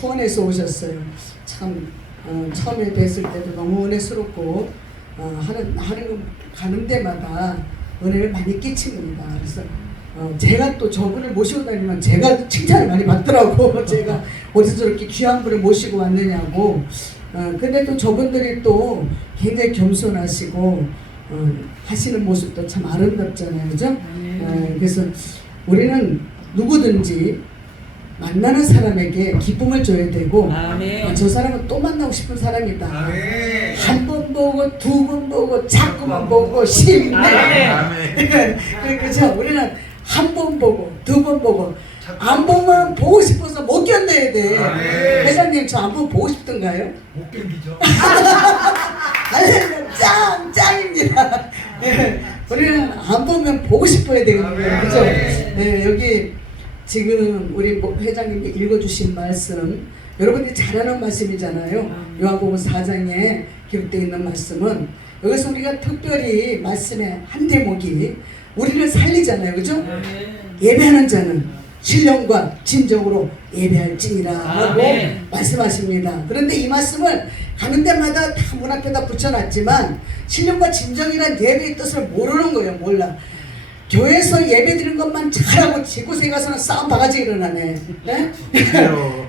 수원에서 오셨어요. 참 처음에 뵀을 때도 너무 은혜스럽고 가는 데마다 은혜를 많이 끼칩니다. 그래서 제가 또 저분을 모시고 다니면 제가 칭찬을 많이 받더라고. 제가 어디서 저렇게 귀한 분을 모시고 왔느냐고. 근데 또 저분들이 또 굉장히 겸손하시고 하시는 모습도 참 아름답잖아요, 그죠? 그래서 우리는 누구든지 만나는 사람에게 기쁨을 줘야 되고, 저 사람은 또 만나고 싶은 사람이다. 한 번 보고 두 번 보고 자꾸만 보고 심네. 그죠? 우리는 한 번 보고 두 번 보고 안 보면 보고 싶어서 못 견뎌야 돼. 회장님 저 안 보면 보고 싶던가요? 못 견디죠. 아니 짱입니다. 우리는 안 보면 보고 싶어야 되거든요. 그죠? 네, 여기 지금 우리 회장님이 읽어주신 말씀, 여러분들이 잘 아는 말씀이잖아요. 요한복음 4장에 기록되어 있는 말씀은, 여기서 우리가 특별히 말씀의 한 대목이 우리를 살리잖아요, 그죠? 예배하는 자는 신령과 진정으로 예배할지니라 하고 말씀하십니다. 그런데 이 말씀을 가는 데마다 다 문 앞에다 붙여놨지만 신령과 진정이란 예배의 뜻을 모르는 거예요. 몰라. 교회에서 예배 드리는 것만 잘하고 지구세에 가서는 싸움 바가지 일어나네. 네?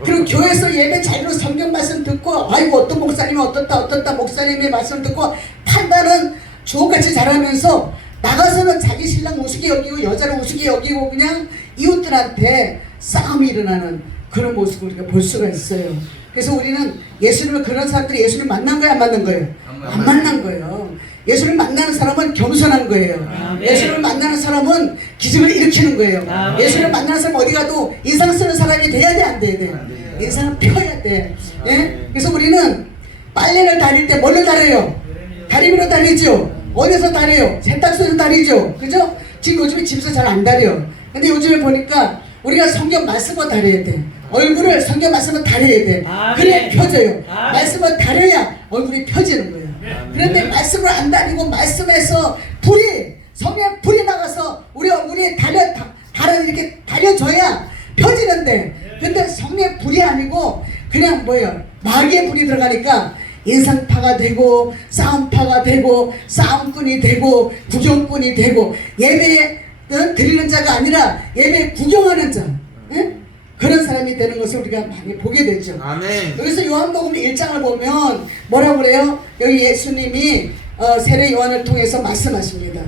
그리고 교회에서 예배 잘 들어 성경 말씀 듣고 아이고 어떤 목사님은 어떻다 목사님의 말씀 듣고 판단은 주옥같이 잘하면서 나가서는 자기 신랑 우습게 여기고 여자를 우습게 여기고 그냥 이웃들한테 싸움이 일어나는 그런 모습을 우리가 볼 수가 있어요. 그래서 우리는 예수님을, 그런 사람들이 예수님을 만난 거예요, 안 만난 거예요? 안 만난 거예요. 예수를 만나는 사람은 겸손한 거예요. 예수를 만나는 사람은 기적을 일으키는 거예요. 예수를 만나는 사람은 어디 가도 인상 쓰는 사람이 돼야 돼, 안 돼야 돼? 인상을 펴야 돼. 예? 그래서 우리는 빨래를 다릴 때 뭘로 다려요? 다리미로 다리죠. 어디서 다려요? 세탁소에서 다리죠. 그죠? 지금 요즘에 집에서 잘 안 다려. 근데 요즘에 보니까 우리가 성경 말씀을 다려야 돼. 얼굴을 성경 말씀을 다려야 돼. 그래 펴져요. 말씀을 다려야 얼굴이 펴지는 거예요. 그런데 말씀을 안 다니고 말씀에서 성령 불이 나가서 우리 얼굴이 이렇게 다려져야 펴지는데, 근데 성령 불이 아니고 그냥 뭐예요? 마귀의 불이 들어가니까 인상파가 되고 싸움파가 되고 싸움꾼이 되고 구경꾼이 되고 예배 드리는 자가 아니라 예배 구경하는 자, 예? 그런 사람이 되는 것을 우리가 많이 보게 되죠. 아멘. 여기서 요한복음 1장을 보면 뭐라고 그래요? 여기 예수님이 세례 요한을 통해서 말씀하십니다.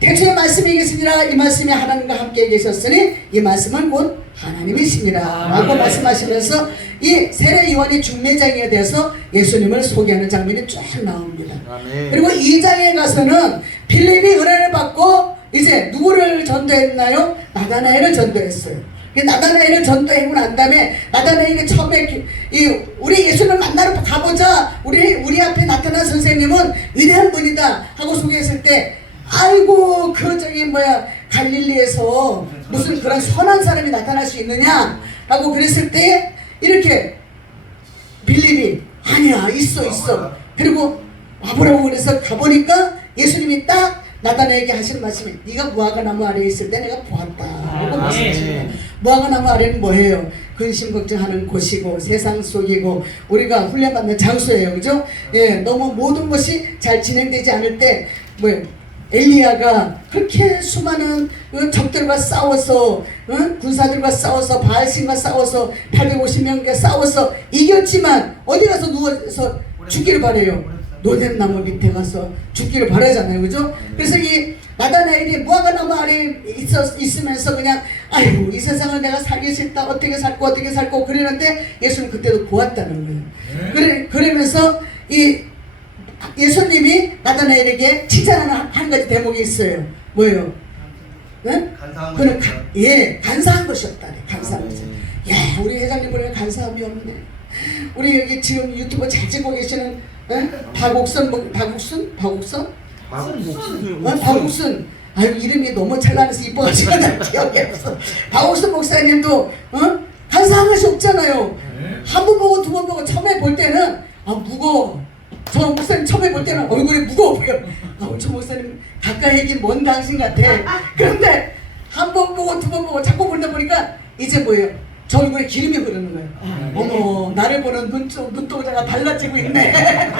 태초에 말씀이 계시니라, 이 말씀이 하나님과 함께 계셨으니 이 말씀은 곧 하나님이십니다 라고 말씀하시면서 이 세례 요한이 중매장에 대해서 예수님을 소개하는 장면이 쫙 나옵니다. 아멘. 그리고 2장에 가서는 필립이 은혜를 받고 이제 누구를 전도했나요? 나다나엘을 전도했어요. 나다나엘을 전도하고 난 다음에 나다나엘이 처음에 우리 예수를 만나러 가보자, 우리 앞에 나타난 선생님은 위대한 분이다 하고 소개했을 때, 아이고 갈릴리에서 무슨 그런 선한 사람이 나타날 수 있느냐 하고 그랬을 때, 이렇게 빌립이 아니야 있어 그리고 와보라고 그래서 가보니까 예수님이 딱 나다나엘에게 하시는 말씀이, 네가 무화과나무 아래에 있을 때 내가 보았다 하고 말씀하십니다. 무화과나무 아래는 뭐예요? 근심 걱정하는 곳이고 세상 속이고 우리가 훈련받는 장소예요, 그죠? 예, 너무 모든 것이 잘 진행되지 않을 때 엘리야가 그렇게 수많은 적들과 싸워서, 군사들과 싸워서, 바알신과 싸워서 850명과 싸워서 이겼지만 어디 가서 누워서 죽기를 바래요? 노덴나무 밑에 가서 죽기를 바라잖아요, 그죠? 그래서 이 나다나엘이 무화과나무 아래에 있으면서 그냥 아이고 이 세상을 내가 살기 싫다, 어떻게 살고 그러는데 예수는 그때도 보았다는 거예요. 그러면서 이 예수님이 나다나엘에게 칭찬하는 한 가지 대목이 있어요. 뭐예요? 네? 그는 간사한 것이 없다. 간사한 것이. 야, 우리 회장님 보면 간사함이 없네. 우리 여기 지금 유튜브 잘 찍고 계시는 박욱순. 아유, 이름이 너무 찬란해서 이뻐가지고 나 기억이 없어. 박욱순 목사님도 간사한 것이 없잖아요. 한 번 보고 두 번 보고 처음에 볼 때는 무거워. 저 목사님 처음에 볼 때는 얼굴이 무거워 보여. 저 목사님 가까이 얘기 먼 당신 같아. 그런데 한 번 보고 두 번 보고 자꾸 보다 보니까 이제 뭐예요? 저 얼굴에 기름이 흐르는 거예요. 어머, 나를 보는 눈동자가 달라지고 있네.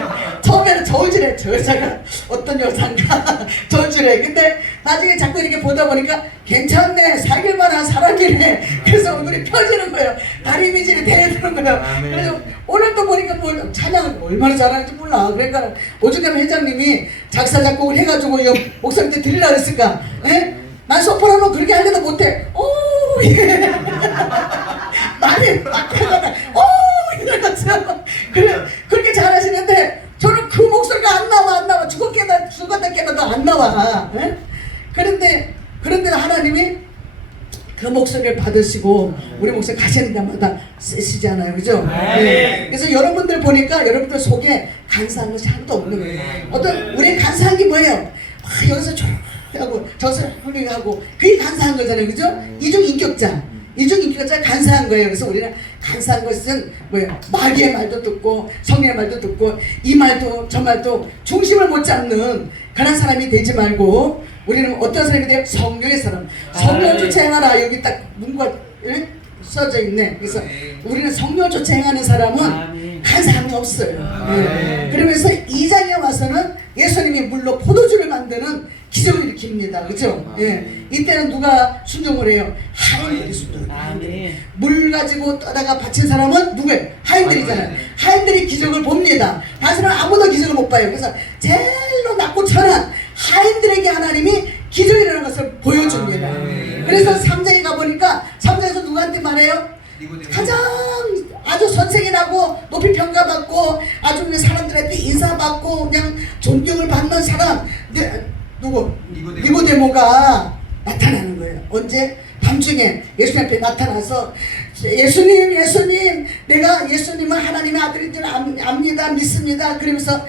처음에는 저울질해. 저 여자가 어떤 여잔가 저울질해. 근데 나중에 자꾸 이렇게 보다 보니까 괜찮네, 사귈 만한 사람이네. 그래서 얼굴이 펴지는 거예요. 다리 미질이 대드는 거예요. 그래서 오늘 또 보니까 뭐 찬양을 얼마나 잘하는지 몰라. 그러니까 오죽하면 회장님이 작사 작곡을 해가지고 목사님한테 드리려고 했을까. 예? 난 소프라노 그렇게 하려도 못해. 오, 예. 많이 막 해가다. 오, 이래가지고. 그렇게 잘하시는데 저는 그 목소리가 안 나와. 죽었다 깨어나도 안 나와. 예? 그런데 하나님이 그 목소리를 받으시고 우리 목소리 가시는 데마다 쓰시잖아요. 그죠? 네. 그래서 여러분들 보니까 여러분들 속에 간사한 것이 하나도 없는 거예요. 어떤 우리의 간사한 게 뭐예요? 여기서 하고 저기서 훌륭하고 그게 간사한 거잖아요. 그죠? 이중인격자 간사한 거예요. 그래서 우리는 간사한 것은 뭐예요? 마귀의 말도 듣고 성령의 말도 듣고 이 말도 저 말도 중심을 못 잡는 그런 사람이 되지 말고 우리는 어떤 사람이 돼요? 성령의 사람. 성령을 쫓아 행하라. 여기 딱 문구가 써져 있네. 그래서 우리는 성령을 쫓아 행하는 사람은 간사함이 없어요. 네. 그러면서 2장에 와서는 예수님이 물로 포도주를 만드는 기적을 일으킵니다. 그죠? 예. 이때는 누가 순종을 해요? 하인들이 순종해요. 물 가지고 떠다가 바친 사람은 누구예요? 하인들이잖아요. 하인들이 기적을 봅니다. 다시는 아무도 기적을 못 봐요. 그래서 제일로 낮고 천한 하인들에게 하나님이 기적이 일어나는 것을 보여줍니다. 그래서 3장에 가보니까 3장에서 누구한테 말해요? 가장 아주 선생이 나고 높이 평가받고 아주 그냥 사람들한테 인사받고 그냥 존경을 받는 사람 누구? 니고데모가 나타나는 거예요. 언제? 밤중에 예수님 앞에 나타나서 예수님 내가 예수님은 하나님의 아들인 줄 압니다. 믿습니다. 그러면서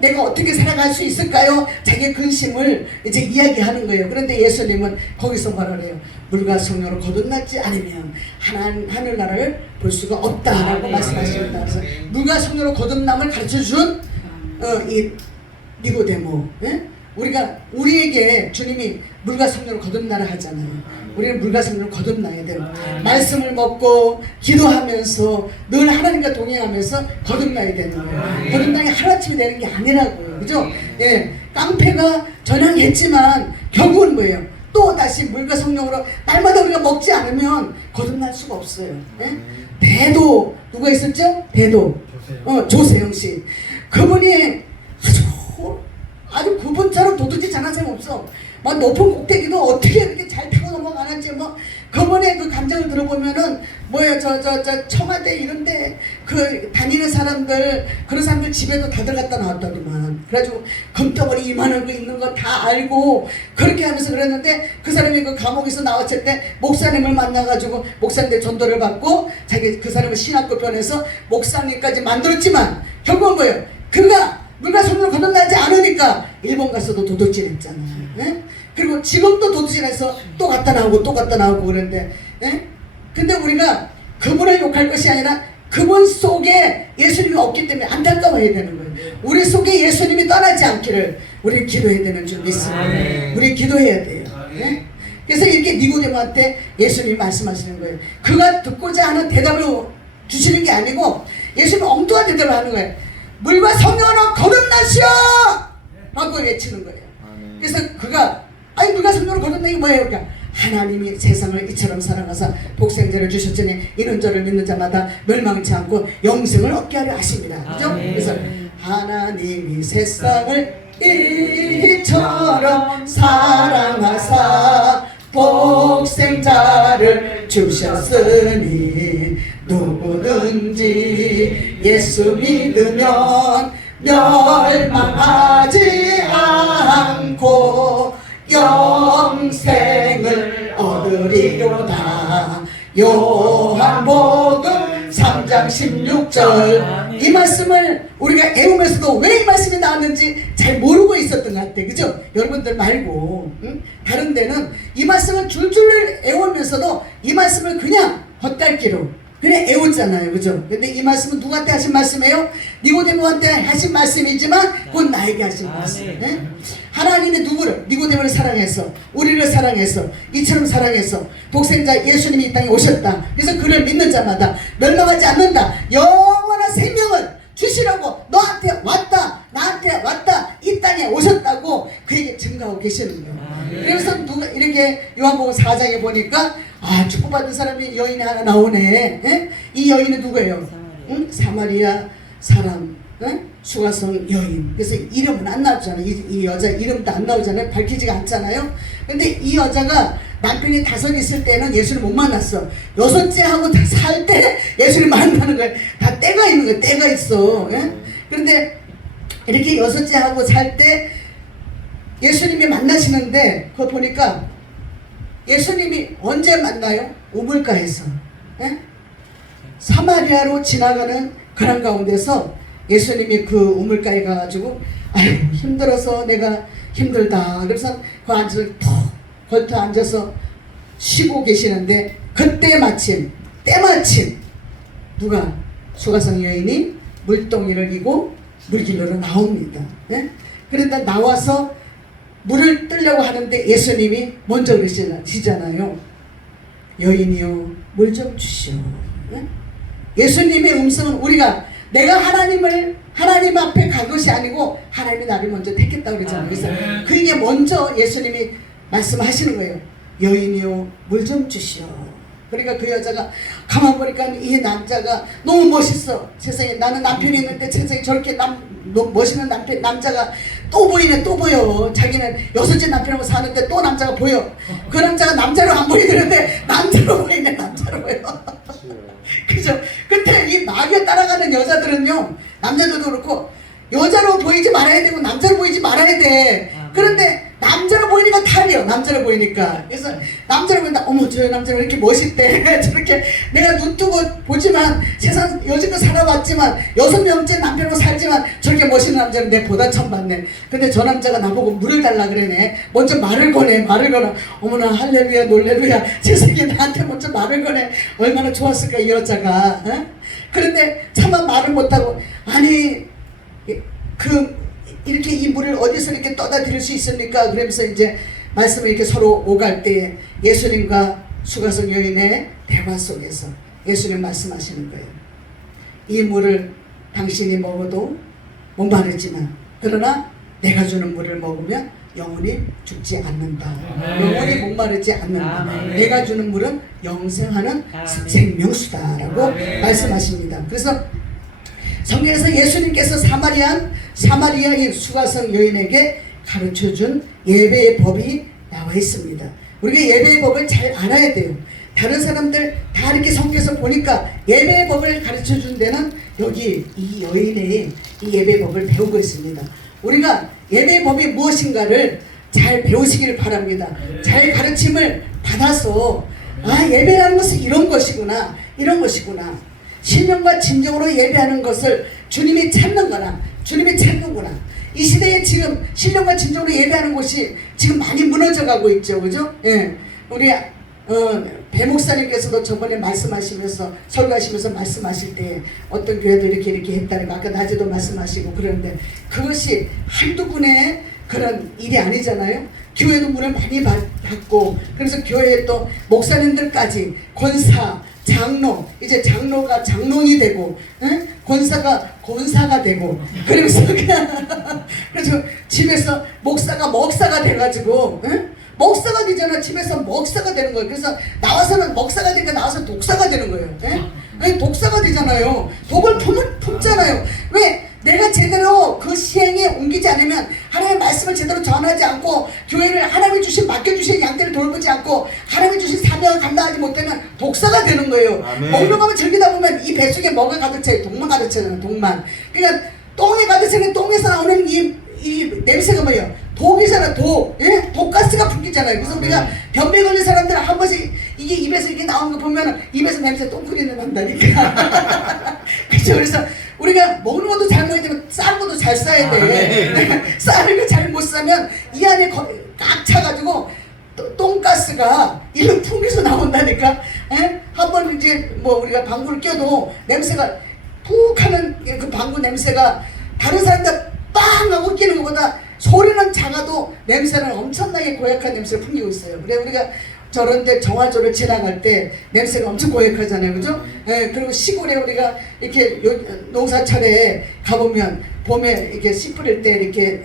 내가 어떻게 살아갈 수 있을까요? 자기의 근심을 이제 이야기하는 거예요. 그런데 예수님은 거기서 뭐라 그래요? 물과 성령으로 거듭났지 않으면 하늘나라를 볼 수가 없다라고 말씀하십니다. 그래서 물과 성령으로 거듭남을 가르쳐준 이 니고데모, 우리에게 주님이 물과 성령으로 거듭나라 하잖아요. 우리는 물과 성령으로 거듭나야 돼요. 말씀을 먹고 기도하면서 늘 하나님과 동행하면서 거듭나야 되는 거예요. 거듭나기 하루아침에 되는 게 아니라고요. 그죠? 예, 깡패가 전향했지만 결국은 뭐예요? 또 다시 물과 성령으로 날마다 우리가 먹지 않으면 거듭날 수가 없어요. 예? 대도 누가 있었죠? 대도 조세영 씨. 그분이 아주 그분처럼 도둑질 잘하는 사람 없어. 막 높은 꼭대기도 어떻게 이렇게 잘 타고 넘어가는지 그분의 그 감정을 들어보면은 뭐야 저 청와대 이런데 그 다니는 사람들 그런 사람들 집에도 다 들어갔다 나왔다더만. 그래가지고 금덩어리 이만한 거 있는 거 다 알고 그렇게 하면서 그랬는데 그 사람이 그 감옥에서 나왔을 때 목사님을 만나가지고 목사님들 전도를 받고 자기 그 사람을 신학교 변해서 목사님까지 만들었지만 결국은 뭐예요? 그가 물과 성령으로 거듭나지 않으니까 일본 가서도 도둑질 했잖아요. 예? 그리고 지금도 도둑질해서 또 갔다 나오고 그러는데 근데 우리가 그분을 욕할 것이 아니라 그분 속에 예수님이 없기 때문에 안타까워해야 되는 거예요. 우리 속에 예수님이 떠나지 않기를 우리 기도해야 되는 줄 믿습니다. 우리 기도해야 돼요. 예? 그래서 이렇게 니고데모한테 예수님이 말씀하시는 거예요. 그가 듣고자 하는 대답을 주시는 게 아니고 예수님이 엉뚱한 대답을 하는 거예요. 물과 성령으로 거듭나시오! 라고 외치는 거예요. 그래서 그가 물과 성령으로 거듭나기 뭐예요? 그러니까 하나님이 세상을 이처럼 사랑하사 독생자를 주셨으니 이는 저를 믿는 자마다 멸망치 않고 영생을 얻게 하려 하십니다. 그죠? 그래서 하나님이 세상을 이처럼 사랑하사 독생자를 주셨으니 누구든지 예수 믿으면 멸망하지 않고 영생을 얻으리로다. 요한복음 3장 16절. 이 말씀을 우리가 애우면서도 왜 이 말씀이 나왔는지 잘 모르고 있었던 것 같아. 그죠? 여러분들 말고 다른 데는 이 말씀을 줄줄 애우면서도 이 말씀을 그냥 헛갈기로 그냥 애웠잖아요. 그죠? 근데 이 말씀은 누구한테 하신 말씀이에요? 니고데모한테 하신 말씀이지만 곧 나에게 하신 말씀. 예? 하나님이 누구를? 니고데모를 사랑해서, 우리를 사랑해서, 이처럼 사랑해서 독생자 예수님이 이 땅에 오셨다. 그래서 그를 믿는 자마다 멸망하지 않는다. 영원한 생명을 주시라고 너한테 왔다, 나한테 왔다, 이 땅에 오셨다고 그에게 증거하고 계시는 거예요. 그래서 누가 이렇게 요한복음 4장에 보니까 아, 축복받은 사람이 여인이 하나 나오네. 에? 이 여인은 누구예요? 응? 사마리아 사람, 에? 수가성 여인. 그래서 이름은 안 나오잖아요. 이 여자 이름도 안 나오잖아요. 밝히지가 않잖아요. 근데 이 여자가 남편이 5 있을 때는 예수를 못 만났어. 6째 하고 살 때 예수를 만나는 거예요. 다 때가 있는 거예요. 때가 있어. 에? 그런데 이렇게 6째 하고 살 때 예수님이 만나시는데 그거 보니까 예수님이 언제 만나요? 우물가에서. 에? 사마리아로 지나가는 그런 가운데서 예수님이 그 우물가에 가가지고 아유 힘들어서 내가 힘들다. 그래서 그 앉아서 푹 걸터 앉아서 쉬고 계시는데 그때 마침 때마침 누가 수가성 여인이 물동이를 이고 물길로 나옵니다. 에? 그러다 나와서 물을 뜨려고 하는데 예수님이 먼저 그러시잖아요. 여인이요 물 좀 주시오. 네? 예수님의 음성은 우리가 내가 하나님 앞에 간 것이 아니고 하나님이 나를 먼저 택했다고 그러잖아요. 그래서 그에게 먼저 예수님이 말씀하시는 거예요. 여인이요 물 좀 주시오. 그러니까 그 여자가 가만 보니까 이 남자가 너무 멋있어. 세상에 나는 남편이 있는데 세상에 저렇게 멋있는 남자가 또 보이네. 또 보여. 자기는 6째 남편하고 사는데 또 남자가 보여. 그 남자가 남자로 안 보이는데 남자로 보이네. 남자로 보여. 그죠? 근데 이 마귀에 따라가는 여자들은요, 남자들도 그렇고 여자로 보이지 말아야 되고 남자로 보이지 말아야 돼. 그런데 남자로 보이니까 탈이요. 남자로 보이니까. 그래서 남자로 보니까 어머 저 남자가 이렇게 멋있대. 저렇게 내가 눈 뜨고 보지만 세상 여지껏 살아봤지만 6명째 남편으로 살지만 저렇게 멋있는 남자는 내보다 처음 봤네. 근데 저 남자가 나보고 물을 달라 그러네. 먼저 말을 거네. 어머나 할렐루야 놀렐루야. 세상에 나한테 먼저 말을 거네. 얼마나 좋았을까 이 여자가. 어? 그런데 차마 말을 못하고 아니 이렇게 이 물을 어디서 이렇게 떠다 드릴 수 있습니까? 그러면서 이제 말씀을 이렇게 서로 오갈 때 예수님과 수가성 여인의 대화 속에서 예수님 말씀하시는 거예요. 이 물을 당신이 먹어도 목마르지만 그러나 내가 주는 물을 먹으면 영원히 죽지 않는다. 영원히 목마르지 않는다. 내가 주는 물은 영생하는 생명수다라고 말씀하십니다. 그래서 성경에서 예수님께서 사마리아의 수가성 여인에게 가르쳐준 예배의 법이 나와 있습니다. 우리가 예배의 법을 잘 알아야 돼요. 다른 사람들 다 이렇게 성경에서 보니까 예배의 법을 가르쳐준 데는 여기 이 여인의 이 예배의 법을 배우고 있습니다. 우리가 예배의 법이 무엇인가를 잘 배우시기를 바랍니다. 잘 가르침을 받아서 아 예배라는 것은 이런 것이구나 이런 것이구나 신령과 진정으로 예배하는 것을 주님이 찾는구나. 이 시대에 지금 신령과 진정으로 예배하는 곳이 지금 많이 무너져가고 있죠. 그죠? 예. 우리 배 목사님께서도 저번에 말씀하시면서 설교하시면서 말씀하실 때 어떤 교회도 이렇게 했다는 거 아까 낮에도 말씀하시고 그러는데 그것이 한두 분의 그런 일이 아니잖아요. 교회도 문을 많이 받고 그래서 교회에 또 목사님들까지 권사 장로, 이제 장로가 장로이 되고, 에? 권사가 되고, 그래서 그래서 집에서 목사가 돼가지고, 에? 목사가 되잖아. 집에서 목사가 되는 거예요. 그래서 나와서는 목사가 되니까 나와서 독사가 되는 거예요. 에? 아니, 독사가 되잖아요. 독을 품잖아요. 왜? 내가 제대로 그 시행에 옮기지 않으면 하나님의 말씀을 제대로 전하지 않고 교회를 하나님이 맡겨주신 양떼를 돌보지 않고 하나님이 주신 사명을 감당하지 못하면 독사가 되는 거예요. 먹는 거면 즐기다 보면 이 뱃속에 뭐가 가득 차요? 독만 가득 차잖아요. 독만. 그러니까 똥에 가득 차는 똥에서 나오는 이 냄새가 뭐예요? 독이잖아. 독. 예? 독가스가 풍기잖아요. 그래서 우리가 변비 걸린 사람들 한 번씩 이게 입에서 이렇게 나오는 거 보면 입에서 냄새 똥크리는 난다니까. 그렇죠. 그래서 우리가 먹는 것도 잘 먹어야 되면 싸는 것도 잘 싸야 돼. 싸는 거 잘 못 싸면 이 안에 꽉 차가지고 똥가스가 이런 풍에서 나온다니까. 한번 이제 뭐 우리가 방구를 껴도 냄새가 푹 하는 그 방구 냄새가 다른 사람들 빵 하고 끼는 것보다 소리는 작아도 냄새는 엄청나게 고약한 냄새를 풍기고 있어요. 그래 우리가 저런데 정화조를 지나갈 때 냄새가 엄청 고약하잖아요, 그죠? 그리고 시골에 우리가 이렇게 농사철에 가보면 봄에 이렇게 씨 뿌릴 때 이렇게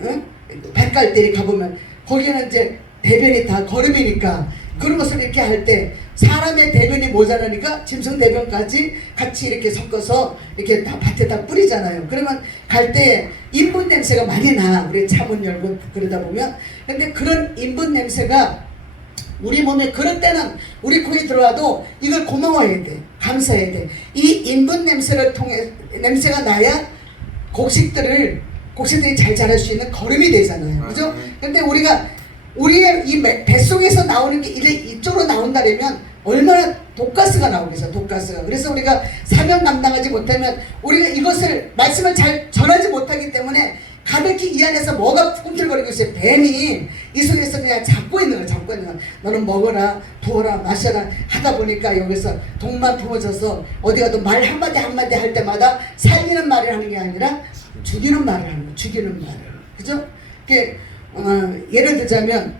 밭 갈 때 가보면 거기는 이제 대변이 다 거름이니까 그런 것을 이렇게 할 때 사람의 대변이 모자라니까 짐승 대변까지 같이 이렇게 섞어서 이렇게 다 밭에다 뿌리잖아요. 그러면 갈 때 인분 냄새가 많이 나. 우리 차문 열고 그러다 보면. 근데 그런 인분 냄새가 우리 몸에 그럴 때는 우리 코에 들어와도 이걸 고마워해야 돼. 감사해야 돼. 이 인분 냄새를 통해 냄새가 나야 곡식들이 잘 자랄 수 있는 거름이 되잖아요. 그죠? 근데 우리가 우리의 이 뱃속에서 나오는 게 이쪽으로 나온다면 얼마나 독가스가 나오겠어요. 독가스가. 그래서 우리가 사명 감당하지 못하면 우리가 이것을 말씀을 잘 전하지 못하기 때문에 가득히 이 안에서 뭐가 꿈틀거리고 있어요. 뱀이 이 속에서 그냥 잡고 있는 거야. 잡고 있는 거야. 너는 먹어라, 부어라, 마셔라 하다 보니까 여기서 독만 품어져서 어디 가도 말 한마디 한마디 할 때마다 살리는 말을 하는 게 아니라 죽이는 말을 하는 거야. 죽이는 말을. 그죠? 예를 들자면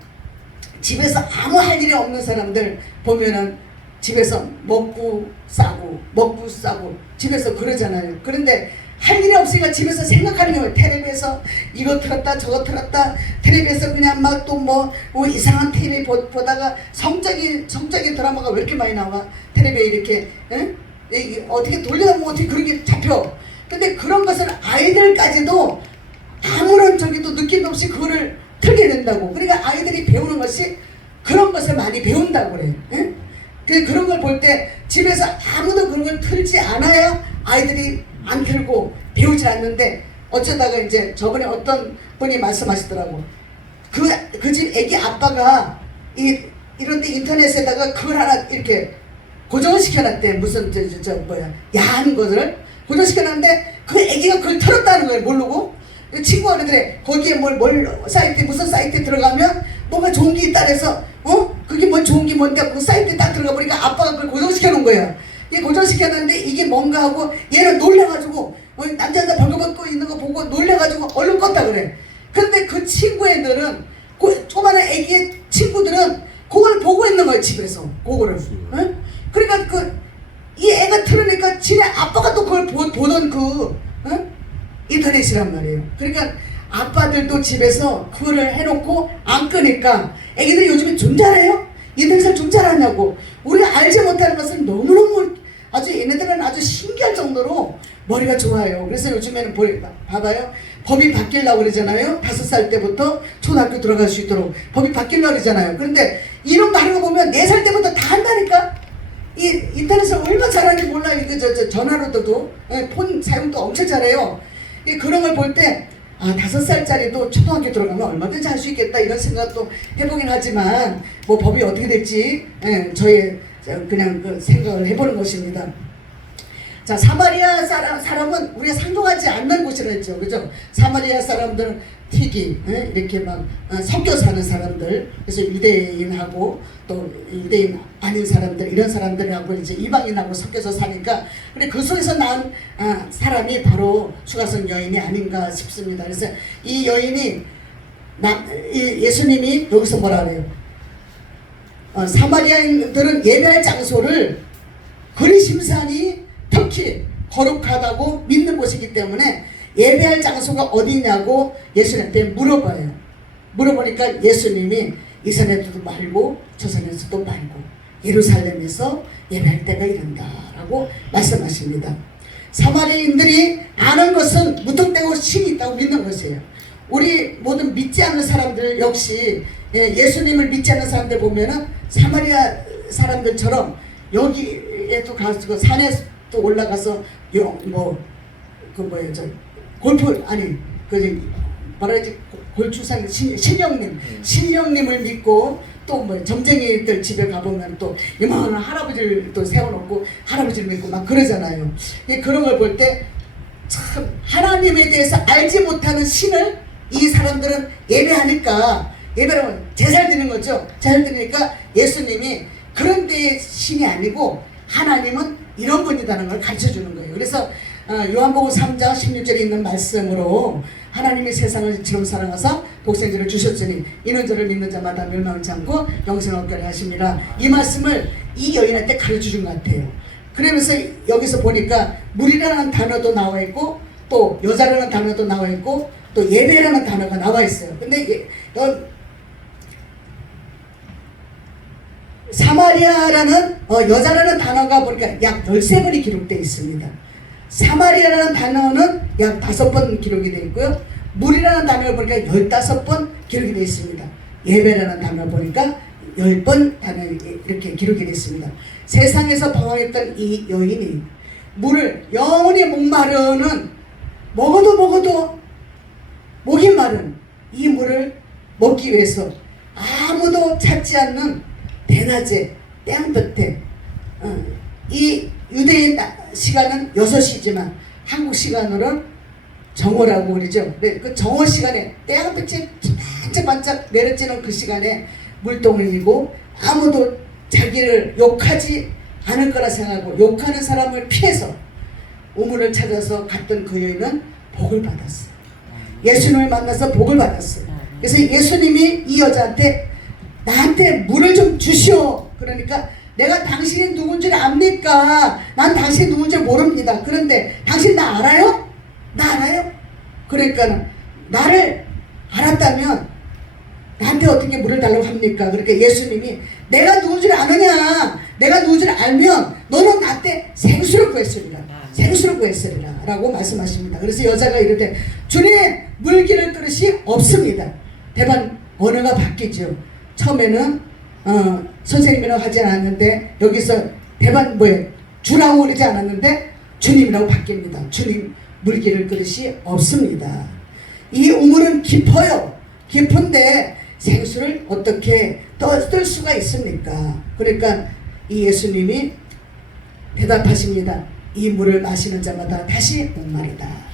집에서 아무 할 일이 없는 사람들 보면은 집에서 먹고 싸고 집에서 그러잖아요. 그런데 할 일이 없으니까 집에서 생각하는 게 텔레비에서 이거 틀었다 저거 틀었다 텔레비에서 그냥 막 또 뭐 이상한 TV 보다가 성적인 드라마가 왜 이렇게 많이 나와 텔레비에 이렇게 어떻게 돌려다 보면 어떻게 그런 게 잡혀. 근데 그런 것을 아이들까지도 아무런 저기도 느낌 없이 그거를 틀게 된다고. 그러니까 아이들이 배우는 것이 그런 것을 많이 배운다고 그래. 그런 걸 볼 때 집에서 아무도 그런 걸 틀지 않아야 아이들이 안 틀고 배우지 않는데 어쩌다가 이제 저번에 어떤 분이 말씀하시더라고. 그 집 애기 아빠가 이런데 인터넷에다가 그걸 하나 이렇게 고정을 시켜놨대. 무슨 야한 것을 고정시켜놨는데 그 애기가 그걸 틀었다는 거예요. 모르고. 친구가 그러더래. 거기에 무슨 사이트에 들어가면 뭐가 좋은 게 있다 그래서 그게 뭐 좋은 게 뭔데 그 사이트에 딱 들어가 보니까 아빠가 그걸 고정시켜 놓은 거야. 고정시켜놨는데 이게 뭔가 하고 얘는 놀래가지고 남자가 벌거벗고 있는 거 보고 놀래가지고 얼른 껐다 그래. 그런데 그 친구 애들은 조그마한 애기의 친구들은 그걸 보고 있는 거야. 집에서 그거를. 그러니까 이 애가 틀으니까 지네 아빠가 또 그걸 보던 인터넷이란 말이에요. 그러니까 아빠들도 집에서 그거를 해놓고 안 끄니까 애기들이 요즘에 좀 잘해요? 인터넷을 좀 잘하냐고. 우리가 알지 못하는 것은 너무너무 얘네들은 아주 신기할 정도로 머리가 좋아요. 그래서 요즘에는 봐봐요. 법이 바뀌려고 그러잖아요. 5살 때부터 초등학교 들어갈 수 있도록 법이 바뀌려고 그러잖아요. 그런데 이런 거 하는 거 보면 4살 때부터 다 한다니까. 이 인터넷을 얼마나 잘하는지 몰라요. 전화로도 폰 사용도 엄청 잘해요. 그런 걸 볼 때 5살짜리도 초등학교 들어가면 얼마든지 할 수 있겠다 이런 생각도 해보긴 하지만 뭐 법이 어떻게 될지 저의 그냥 그 생각을 해보는 것입니다. 자, 사마리아 사람은 우리가 상종하지 않는 곳이라 했죠. 그죠? 사마리아 사람들은 튀기, 이렇게 막 섞여 사는 사람들, 그래서 유대인하고 또 유대인 아닌 사람들, 이런 사람들하고 이제 이방인하고 섞여서 사니까, 근데 그 속에서 난 사람이 바로 수가성 여인이 아닌가 싶습니다. 그래서 이 여인이 예수님이 여기서 뭐라 그래요? 사마리아인들은 예배할 장소를 그리심산이 특히 거룩하다고 믿는 곳이기 때문에 예배할 장소가 어디냐고 예수님한테 물어봐요. 물어보니까 예수님이 이 산에서도 말고 저 산에서도 말고 예루살렘에서 예배할 때가 이른다 라고 말씀하십니다. 사마리아인들이 아는 것은 무턱대고 신이 있다고 믿는 것이에요. 우리 모든 믿지 않는 사람들 역시 예수님을 믿지 않는 사람들 보면은 사마리아 사람들처럼 여기에도 가서 산에 또 올라가서 골프 아니 뭐라지 골주상 신령님을 믿고 또 점쟁이들 집에 가보면 또 이만한 할아버지를 또 세워놓고 할아버지를 믿고 막 그러잖아요. 그런 걸 볼 때 참 하나님에 대해서 알지 못하는 신을 이 사람들은 예배하니까 예배라면 제사를 드리는 거죠. 제사를 드리니까 예수님이 그런 데의 신이 아니고 하나님은 이런 분이라는 걸 가르쳐주는 거예요. 그래서 요한복음 3장 16절에 있는 말씀으로 하나님이 세상을 이처럼 사랑하사 독생자를 주셨으니 이는 저를 믿는 자마다 멸망치 않고 영생을 얻게 하심이라. 이 말씀을 이 여인한테 가르쳐준 것 같아요. 그러면서 여기서 보니까 물이라는 단어도 나와 있고 또 여자라는 단어도 나와 있고 또 예배라는 단어가 나와 있어요. 근데 사마리아라는 여자라는 단어가 보니까 약 13번이 기록되어 있습니다. 사마리아라는 단어는 약 5번 기록이 되어 있고요. 물이라는 단어를 보니까 15번 기록이 되어 있습니다. 예배라는 단어를 보니까 10번 단어 이렇게 기록이 되어 있습니다. 세상에서 방황했던 이 여인이 물을 영원히 목마르는 먹어도 목이 마른 이 물을 먹기 위해서 아무도 찾지 않는 대낮에 땡볕에 이 유대인 시간은 6시지만 한국 시간으로는 정오라고 그러죠. 그 정오 시간에 땡볕이 반짝반짝 내려지는 그 시간에 물동을 들고 아무도 자기를 욕하지 않을 거라 생각하고 욕하는 사람을 피해서 우물을 찾아서 갔던 그 여인은 복을 받았어요. 예수님을 만나서 복을 받았어요. 그래서 예수님이 이 여자한테 나한테 물을 좀 주시오. 그러니까 내가 당신이 누군지 압니까? 난 당신이 누군지 모릅니다. 그런데 당신 나 알아요? 나 알아요? 그러니까 나를 알았다면 나한테 어떻게 물을 달라고 합니까? 그러니까 예수님이 내가 누군지를 아느냐? 내가 누군지를 알면 너는 나한테 생수를 구했으리라. 생수를 구했으리라 라고 말씀하십니다. 그래서 여자가 이르되 주님 물기를 그릇이 없습니다. 대반 언어가 바뀌죠. 처음에는 선생님이라고 하지 않았는데 여기서 대반 주라고 그러지 않았는데 주님이라고 바뀝니다. 주님 물기를 그릇이 없습니다. 이 우물은 깊어요. 깊은데 생수를 어떻게 뜰 수가 있습니까? 그러니까 이 예수님이 대답하십니다. 이 물을 마시는 자마다 다시 목마르다.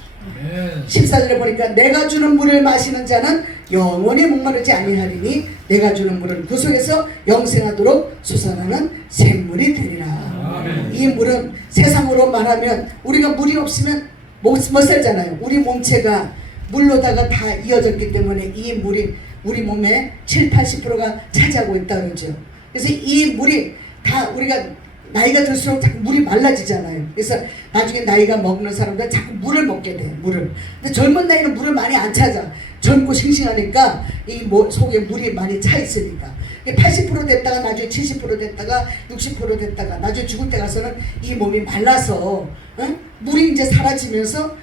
14절에 보니까 내가 주는 물을 마시는 자는 영원히 목마르지 아니하리니 내가 주는 물은 그 속에서 영생하도록 솟아나는 샘물이 되리라. 이 물은 세상으로 말하면 우리가 물이 없으면 못 살잖아요. 우리 몸체가 물로다가 다 이어졌기 때문에 이 물이 우리 몸의 70~80%가 차지하고 있다 그러죠. 그래서 이 물이 다 우리가 나이가 들수록 자꾸 물이 말라지잖아요. 그래서 나중에 나이가 먹는 사람들은 자꾸 물을 먹게 돼. 물을. 근데 젊은 나이는 물을 많이 안 찾아. 젊고 싱싱하니까 이 속에 물이 많이 차 있으니까 80% 됐다가 나중에 70% 됐다가 60% 됐다가 나중에 죽을 때 가서는 이 몸이 말라서 물이 이제 사라지면서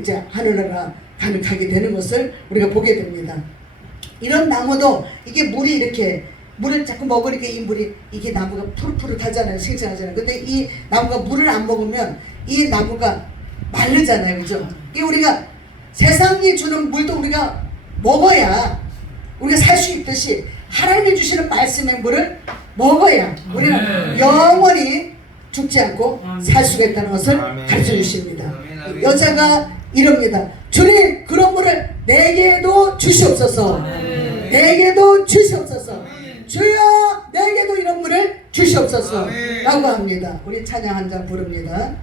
이제 하늘나라 가게 되는 것을 우리가 보게 됩니다. 이런 나무도 이게 물이 이렇게 물을 자꾸 먹으니까 이 물이 이게 나무가 푸릇푸릇하잖아요. 싱싱하잖아요. 근데 이 나무가 물을 안 먹으면 이 나무가 마르잖아요. 그죠? 이 우리가 세상이 주는 물도 우리가 먹어야 우리가 살 수 있듯이 하나님이 주시는 말씀의 물을 먹어야 우리는 영원히 죽지 않고 살 수가 있다는 것을 가르쳐 주십니다. 여자가 이럽니다. 주님 그런 물을 내게도 주시옵소서. 내게도 주시옵소서. 주여 내게도 이런 물을 주시옵소서 라고 합니다. 우리 찬양 한 장 부릅니다.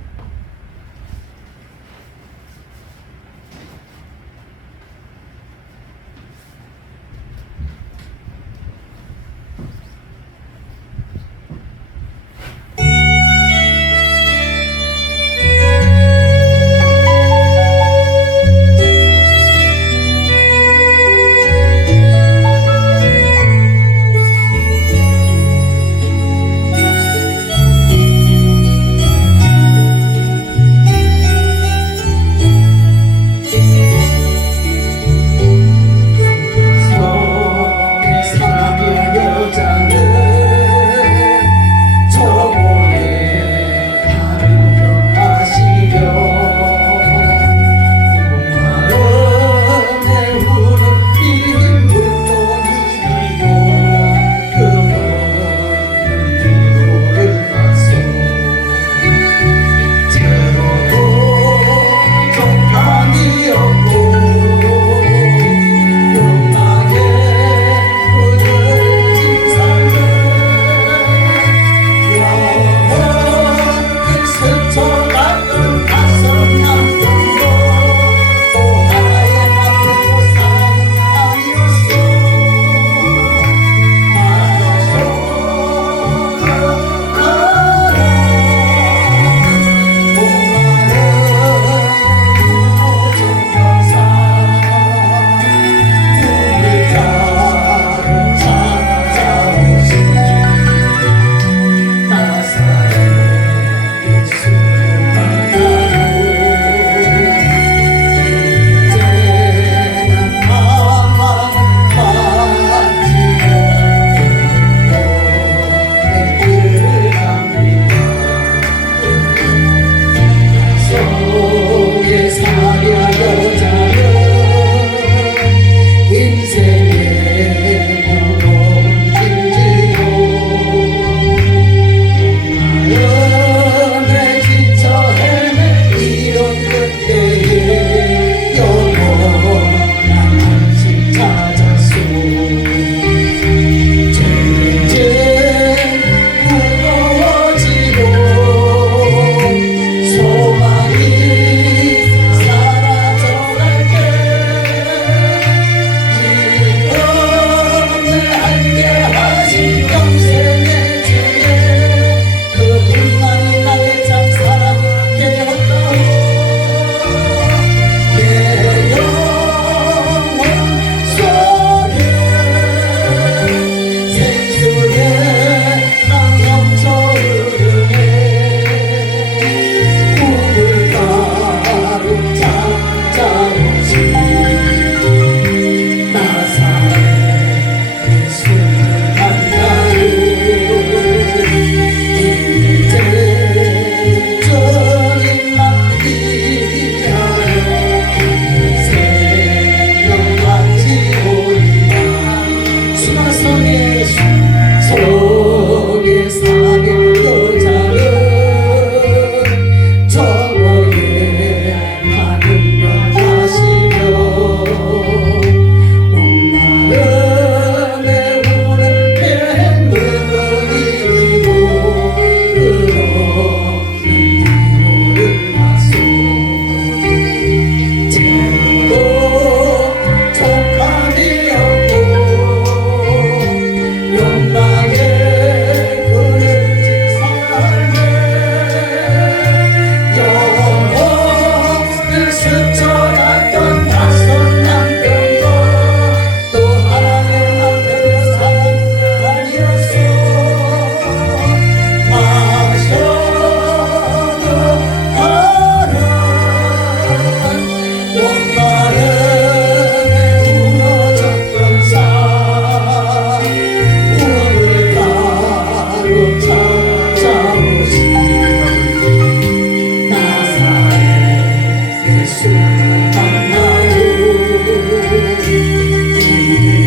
예수 만나고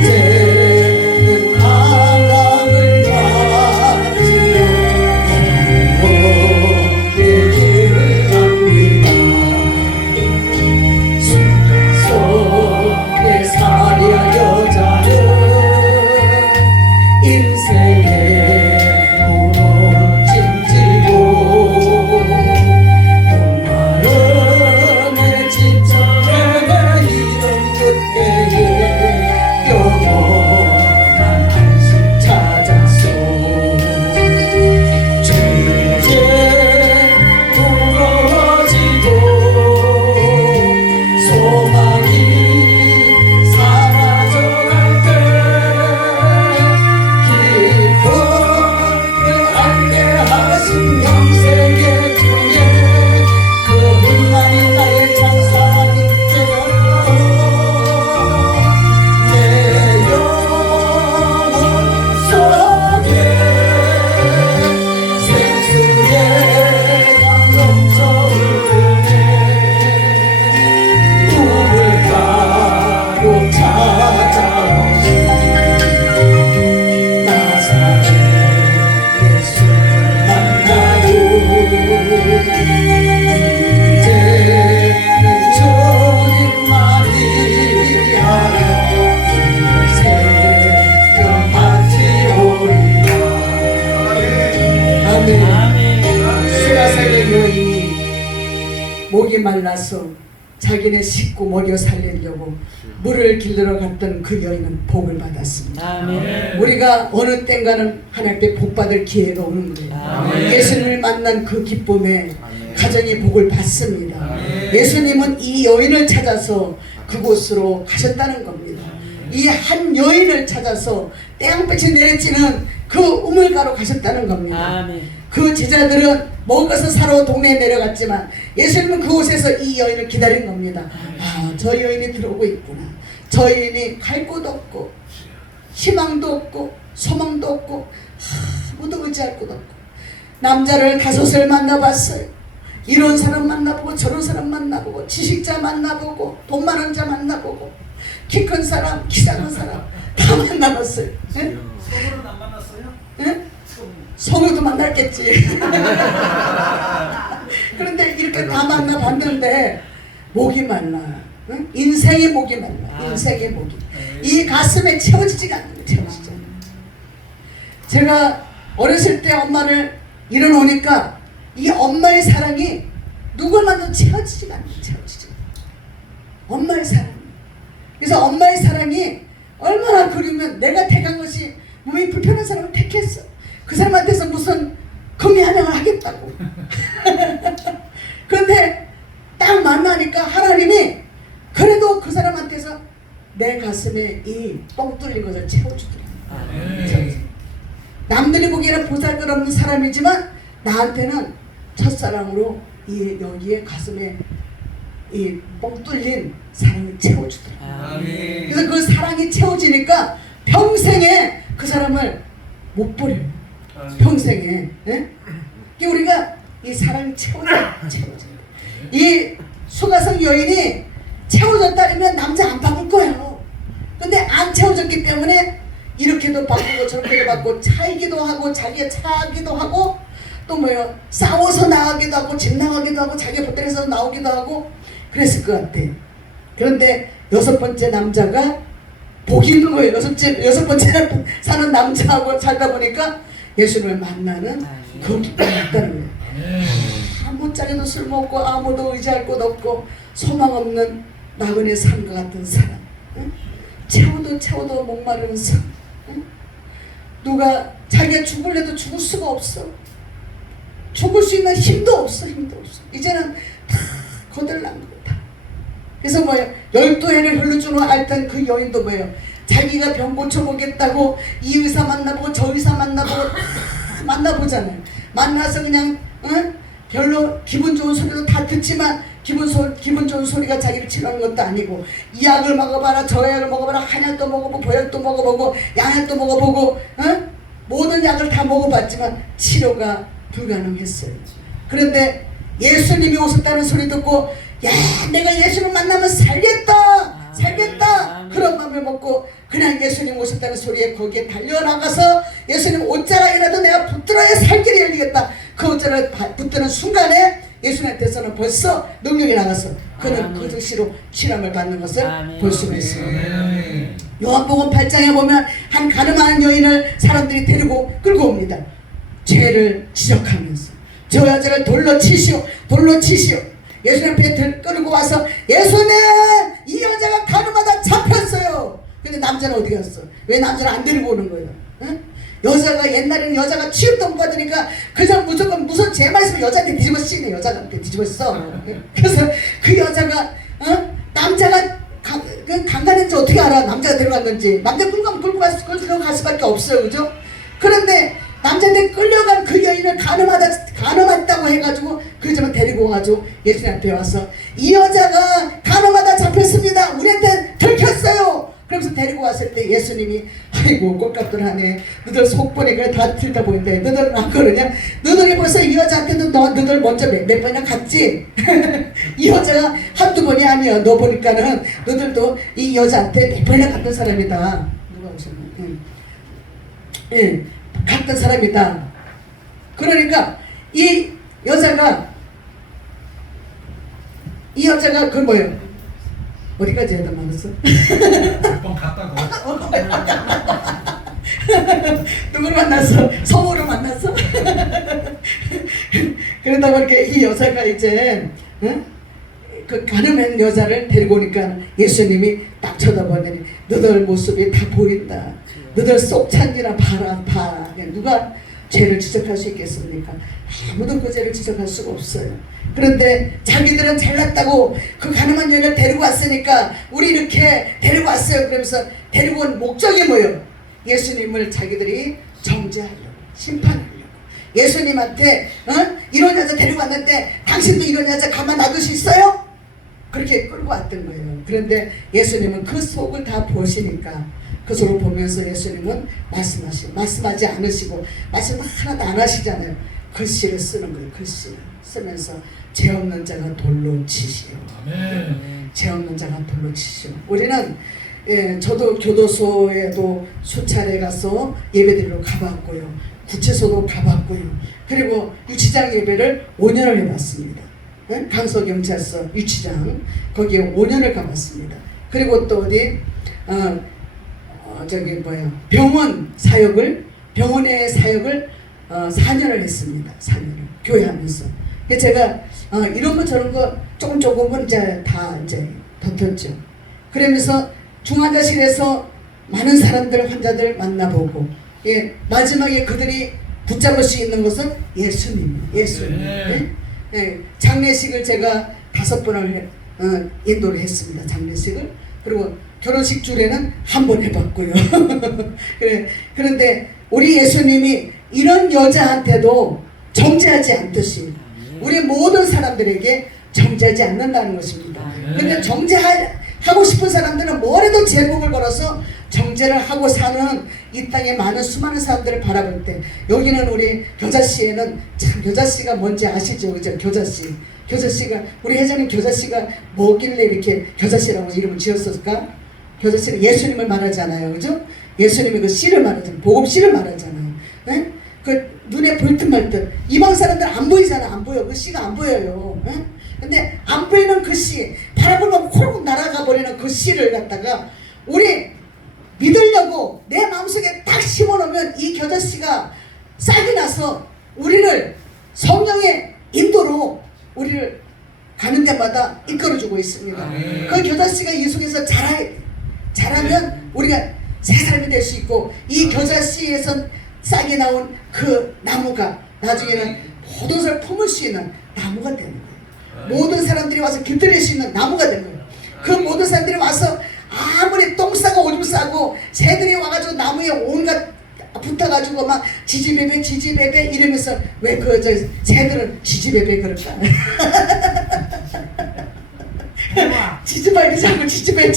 이제는 감각을 가지려 너의 길을 갑니다. 속에 사려 여자는 인생의 문을 찜지고 목마름에 지쳐 헤매이던 그때에 영원한 안식 찾았소. 죄제 무거워지고 소망이 사라져갈 때 기쁨을 알게 하신 영생의 주에 그분만이 나의 찬사님 되었고 내 영혼 속에 생수의 강 넘쳐 흐르네. 꿈을 가로 찾아오신 나사렛 예수 만나고 이제는 주님만이 하여 새벽 마치 오리라. 아멘. 수라사의 여인이 목이 말라서 자기네 식구 먹여 살리려고 물을 길러 갔던 그 여인은 복을 받았습니다. 아멘. 우리가 어느 땐가는 하나님께 복 받을 기회가 오는 거예요. 아멘. 예수님을 만난 그 기쁨에 가정이 복을 받습니다. 아멘. 예수님은 이 여인을 찾아서 그곳으로 가셨다는 겁니다. 이 한 여인을 찾아서 태양빛이 내리쬐는 그 우물가로 가셨다는 겁니다. 아멘. 그 제자들은 먹을 것을 사러 동네에 내려갔지만 예수님은 그곳에서 이 여인을 기다린 겁니다. 아, 저 여인이 들어오고 있구나. 저 여인이 갈 곳 없고 희망도 없고 소망도 없고 아무도 의지할 곳 없고 남자를 5을 만나봤어요. 이런 사람 만나보고 저런 사람 만나보고 지식자 만나보고 돈 많은 자 만나보고 키 큰 사람 키 작은 사람 다 만나봤어요. 네? 서로는 안 만났어요? 네? 성우도 만났겠지. 그런데 이렇게 다 만나봤는데 목이 말라. 응? 인생의 목이 말라. 인생의 목이. 이 가슴에 채워지지가 않는 거예요. 채워지지 않는 거예요. 제가 어렸을 때 엄마를 일어놓으니까 이 엄마의 사랑이 누굴 만나도 채워지지가 않는 거예요. 채워지지 않는 거예요. 엄마의 사랑. 그래서 엄마의 사랑이 얼마나 그리우면 내가 택한 것이 몸이 불편한 사람을 택했어. 그 사람한테서 무슨 금이 한양을 하겠다고. 그런데 딱 만나니까 하나님이 그래도 그 사람한테서 내 가슴에 이 뻥 뚫린 것을 채워주더라고요. 남들이 보기에는 보잘것없는 사람이지만 나한테는 첫사랑으로 이 여기에 가슴에 이 뻥 뚫린 사랑이 채워주더라고요. 그래서 그 사랑이 채워지니까 평생에 그 사람을 못 버려요. 평생에. 네? 우리가 이 사랑이 채워져요. 이 수가성 여인이 채워졌다면 남자 안 바꿀 거예요. 근데 안 채워졌기 때문에 이렇게도 바꾸고 저렇게도 바꾸고 차이기도 하고 자기가 차기도 하고 또 뭐요 싸워서 나가기도 하고 집 나가기도 하고 자기 보따리에서 나오기도 하고 그랬을 것 같아. 그런데 6번째 남자가 복이 있는 거예요. 여섯 번째 사는 남자하고 살다 보니까 예수님을 만나는 그 기쁨이 있다는 거예요. 아무짝에도 술 먹고 아무도 의지할 곳 없고 소망 없는 나그네 삶과 같은 사람. 응? 채워도 목마르면서 응? 누가 자기가 죽을래도 죽을 수가 없어. 죽을 수 있는 힘도 없어. 이제는 다 거들난 거다. 그래서 뭐예요? 12해를 흘러주는 앓던 그 여인도 뭐예요? 자기가 병 고쳐보겠다고 이 의사 만나보고 저 의사 만나보고 다 만나보잖아요. 만나서 그냥 응? 별로 기분 좋은 소리도 다 듣지만 기분 좋은 소리가 자기를 치료하는 것도 아니고 이 약을 먹어봐라 저 약을 먹어봐라 한약도 먹어보고 보약도 먹어보고 양약도 먹어보고 응? 모든 약을 다 먹어봤지만 치료가 불가능했어요. 그런데 예수님이 오셨다는 소리 듣고 야 내가 예수를 만나면 살겠다 살겠다 그런 마음을 먹고 그냥 예수님 오셨다는 소리에 거기에 달려나가서 예수님 옷자락이라도 내가 붙들어야 살 길이 열리겠다. 그 옷자락 붙드는 순간에 예수님한테서는 벌써 능력이 나가서 그는 그 즉시로 치람을 받는 것을 볼 수가 있습니다. 요한복음 8장에 보면 한 가늠한 여인을 사람들이 데리고 끌고 옵니다. 죄를 지적하면서 저 여자를 돌로 치시오 돌로 치시오. 예수님 앞에 끌고 와서 예수님 이 여자가 가늠하다 잡혔어요. 근데 남자는 어디 갔어? 왜 남자를 안 데리고 오는 거예요? 응? 여자가 옛날에는 여자가 취업도 못 받으니까 그냥 무조건 무슨 죄만 있으면 여자한테 뒤집어 씌네. 여자한테 뒤집어 써. 그래서 그 여자가 남자가 강간했는지 어떻게 알아? 남자가 데려갔는지. 남자 끌고 갈 수밖에 없어요. 그죠? 그런데 남자한테 끌려간 그 여인을 가늠했다고 해가지고 그 여자만 데리고 와가지고 예수님 앞에 와서 이 여자가 가늠하다 잡혔습니다. 우리한테 들켰어요. 그러면서 데리고 왔을 때 예수님이 아이고 꼴값들 하네. 너들 속보니 그래 다 들다 보인다. 너들은 안 그러냐? 너들이 벌써 이 여자한테도 너들 먼저 몇 번이나 갔지? 이 여자가 한두 번이 아니야. 너 보니까는 너들도 이 여자한테 몇 번이나 갔던 사람이다. 누가 오셨나? 예, 갔던 사람이다. 그러니까 이 여자가 그 뭐예요? 어디까지 해도 많았어? 몇번 갔다고. 누구를 만났어? 성우를 만났어? 그러다 보니까 이 여자가 이제 그 가늠한 여자를 데리고 오니까 예수님이 딱 쳐다보더니 너들 모습이 다 보인다. 너들 속 찬지나 봐. 누가 죄를 지적할 수 있겠습니까? 아무도 그 죄를 지적할 수가 없어요. 그런데 자기들은 잘났다고 그 가늠한 여인을 데리고 왔으니까 우리 이렇게 데리고 왔어요. 그러면서 데리고 온 목적이 뭐예요? 예수님을 자기들이 정죄하려고, 심판하려고. 예수님한테 이런 여자 데리고 왔는데 당신도 이런 여자 가만 놔둘 수 있어요? 그렇게 끌고 왔던 거예요. 그런데 예수님은 그 속을 다 보시니까 그 속을 보면서 예수님은 말씀하지 않으시고 말씀 하나도 안 하시잖아요. 글씨를 쓰는 거예요. 글씨를 쓰면서 죄 없는 자가 돌로 치시오. 죄 없는 자가 돌로 치시오. 우리는 저도 교도소에도 수차례 가서 예배드리러 가봤고요. 구치소도 가봤고요. 그리고 유치장 예배를 5년을 해봤습니다. 강서경찰서 유치장 거기에 5년을 가봤습니다. 그리고 또 어디 병원의 사역을 4년을 했습니다. 4년을 교회 하면서. 제가 이런 거 저런 거 조금은 이제 덧었죠. 그러면서 중환자실에서 많은 사람들 환자들 만나보고 마지막에 그들이 붙잡을 수 있는 것은 예수님. 장례식을 제가 5번을 인도를 했습니다. 장례식을. 그리고 결혼식 주례는 한 번 해봤고요. 그런데 우리 예수님이 이런 여자한테도 정죄하지 않듯이 우리 모든 사람들에게 정죄하지 않는다는 것입니다. 근데 정죄하고 싶은 사람들은 뭐래도 제목을 걸어서 정죄를 하고 사는 이 땅에 많은 수많은 사람들을 바라볼 때 여기는 우리 교자씨에는 참 교자씨가 뭔지 아시죠? 그죠? 교자씨가 우리 회장님 교자씨가 뭐길래 이렇게 교자씨라고 이름을 지었을까? 교자씨는 예수님을 말하잖아요. 그죠? 예수님이 그 씨를 말하잖아요. 복음 씨를 말하잖아요. 네? 그 눈에 볼 듯 말 듯. 이방 사람들 안 보이잖아. 안 보여. 그 씨가 안 보여요. 네? 근데 안 보이는 그 씨, 바라보면 콜 날아가 버리는 그 씨를 갖다가 우리 믿으려고 내 마음속에 딱 심어놓으면 이 교자씨가 싹이 나서 우리를 성령의 인도로 우리를 가는 데마다 이끌어주고 있습니다. 그 교자씨가 이 속에서 자라면 우리가 새 사람이 될 수 있고 이 교자씨에서 싹이 나온 그 나무가 나중에는 모든 것을 품을 수 있는 나무가 되는 거예요. 모든 사람들이 와서 깃들일 수 있는 나무가 되는 거예요. 그 모든 사람들이 와서 아무리 똥 싸고 오줌 싸고 새들이 와가지고 나무에 온갖 붙어가지고 막 지지배배 이러면서 왜 새들은 지지배배 그럴까? 지지마 이러지 않고 지지배배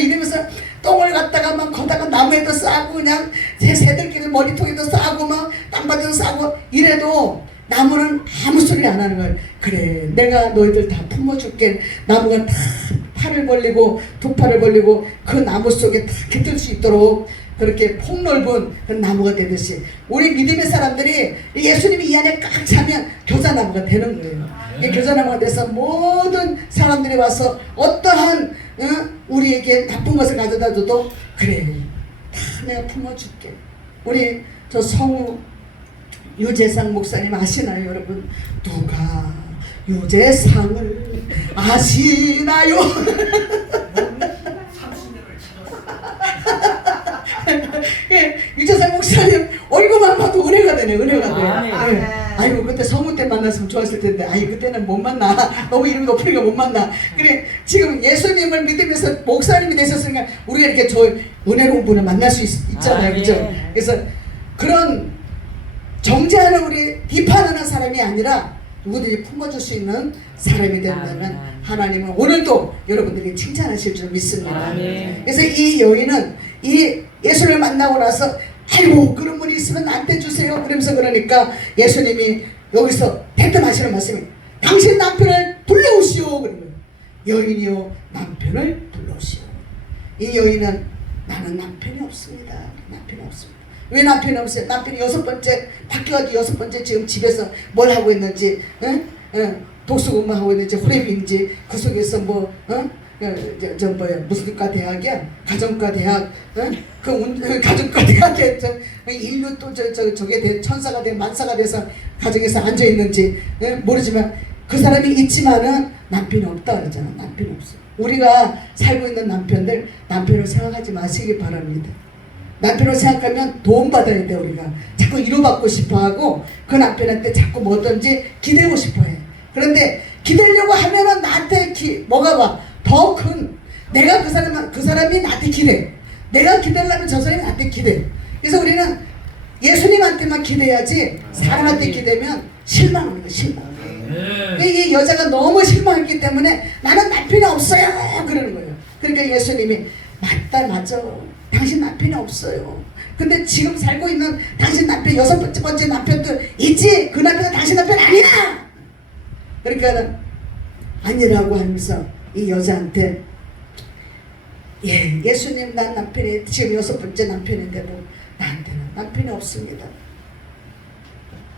이러면서 똥을 갖다가 막 거다가 나무에도 싸고 그냥 새들끼리 머리통에도 싸고 막 땅바닥에도 싸고 이래도 나무는 아무 소리 안 하는 거예요. 그래, 내가 너희들 다 품어줄게. 나무가 다 팔을 벌리고 두 팔을 벌리고 그 나무 속에 다 깃들 수 있도록 그렇게 폭넓은 그 나무가 되듯이 우리 믿음의 사람들이 예수님이 이 안에 꽉 차면 교사나무가 되는 거예요. 이 교사나무가 돼서 모든 사람들이 와서 어떠한 우리에게 나쁜 것을 가져다 줘도 그래, 다 내가 품어줄게. 우리 저 성우 유재상 목사님 아시나요, 여러분? 누가 유재상을 아시나요? 예, 유재상 목사님 얼굴만 봐도 은혜가 되네, 은혜가 돼. 예. 아이고, 그때 성우 때 만났으면 좋았을 텐데, 아이 그때는 못 만나. 너무 이름이 높으니까 못 만나. 그래, 지금 예수님을 믿으면서 목사님이 되셨으니까 우리가 이렇게 저 은혜로운 분을 만날 수 있잖아요, 그죠? 그래서 그런 정죄하는 우리 비판하는 사람이 아니라 누구든지 품어줄 수 있는 사람이 된다면 하나님은 오늘도 여러분들이 칭찬하실 줄 믿습니다. 그래서 이 여인은 이 예수를 만나고 나서 아이고 그런 분이 있으면 나한테 주세요 그러면서 그러니까 예수님이 여기서 대뜸하시는 말씀이 당신 남편을 불러오시오 그런 거예요. 여인이요 남편을 불러오시오. 이 여인은 나는 남편이 없습니다. 남편이 없습니다. 왜 남편이 없어요? 남편이 6번째 바뀌어가지고 6번째 지금 집에서 뭘 하고 있는지 독수공부 하고 있는지 호랩인지 그 속에서 뭐 저 뭐야 무슨 과 대학이야? 가정과 대학 가정과 대학에 인류 또 저게 천사가 돼 만사가 돼서 가정에서 앉아 있는지 모르지만 그 사람이 있지만은 남편이 없다 그러잖아. 남편이 없어. 우리가 살고 있는 남편들 남편을 생각하지 마시기 바랍니다. 남편을 생각하면 도움받아야 돼. 우리가 자꾸 위로받고 싶어하고 그 남편한테 자꾸 뭐든지 기대고 싶어해. 그런데 기대려고 하면은 나한테 뭐가 와? 더 큰 내가 그 사람이 나한테 기대. 내가 기대려면 저 사람이 나한테 기대. 그래서 우리는 예수님한테만 기대야지 사람한테 기대면 실망합니다. 실망. 이 여자가 너무 실망했기 때문에 나는 남편이 없어요 그러는 거예요. 그러니까 예수님이 맞아. 당신 남편이 없어요. 근데 지금 살고 있는 당신 남편 6번째 남편도 있지? 그 남편은 당신 남편 아니야! 그러니까 아니라고 하면서 이 여자한테 예수님 난 남편이 지금 6번째 남편인데도 나한테는 남편이 없습니다.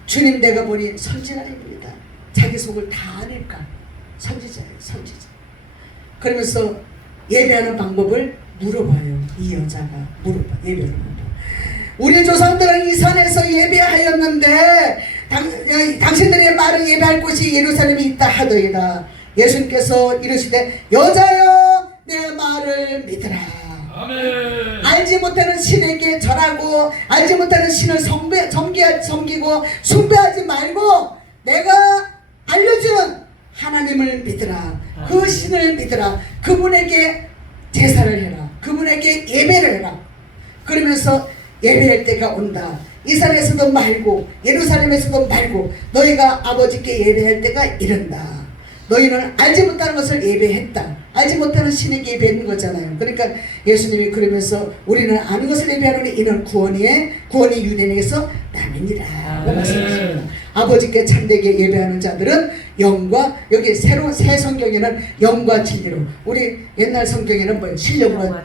주님 내가 보니 선지자입니다. 자기 속을 다 아니까 선지자예요. 선지자. 그러면서 예배하는 방법을 물어봐요. 이 여자가 물어봐. 예배하는 방법. 우리 조상들은 이 산에서 예배하였는데 당신들의 말을 예배할 곳이 예루살렘에 있다 하더이다. 예수님께서 이르시되 여자여 내 말을 믿으라. 아멘. 알지 못하는 신에게 절하고 알지 못하는 신을 섬기고 숭배하지 말고 내가 알려주는 하나님을 믿으라. 그 신을 믿으라. 그분에게 제사를 해라. 그분에게 예배를 해라. 그러면서 예배할 때가 온다. 이 산에서도 말고 예루살렘에서도 말고 너희가 아버지께 예배할 때가 이른다. 너희는 알지 못하는 것을 예배했다. 알지 못하는 신에게 예배했는 거잖아요. 그러니까 예수님이 그러면서 우리는 아는 것을 예배하노니 이는 구원이 유대인에게서 남이니라 라고 말씀하십니다. 아버지께 참되게 예배하는 자들은 영과 여기 새 성경에는 영과 진리로 우리 옛날 성경에는 뭐예요? 신령과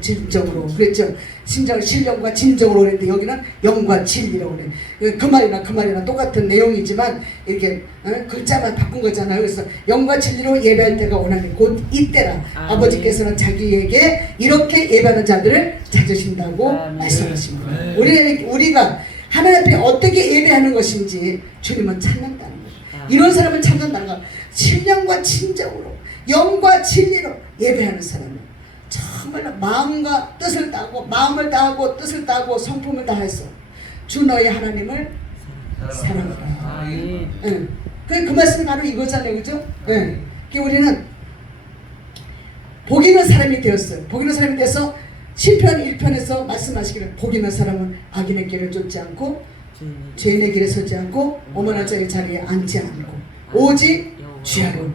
진정으로 그랬죠. 신령과 진정으로 그랬는데 여기는 영과 진리로 그래. 그 말이나 똑같은 내용이지만 이렇게 글자만 바꾼 거잖아요. 그래서 영과 진리로 예배할 때가 오나니 곧 이때라. 아버지께서는 자기에게 이렇게 예배하는 자들을 찾으신다고 말씀하십니다. 우리가 하나님 앞에 어떻게 예배하는 것인지 주님은 찾는다는 거예요. 이런 사람을 찾는다는 거예요. 신령과 진정으로 영과 진리로 예배하는 사람은 정말로 마음과 뜻을 다하고 마음을 다하고 뜻을 다하고 성품을 다해서 주 너희 하나님을 사랑하라. 그 말씀이 바로 이거잖아요. 그죠? 우리는 복 있는 사람이 되었어요. 복 있는 사람이 돼서 시편 1편에서 말씀하시기를 복 있는 사람은 악인의 길을 쫓지 않고 죄인의 길에 서지 않고 오만한 자의 자리에 앉지 않고 오직 주야로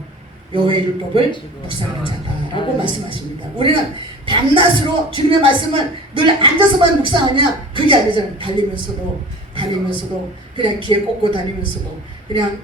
여호와의 율법을 묵상하는 자다라고 말씀하십니다. 우리는 밤낮으로 주님의 말씀을 늘 앉아서만 묵상하냐? 그게 아니잖아요. 다니면서도 그냥 귀에 꽂고 다니면서도 그냥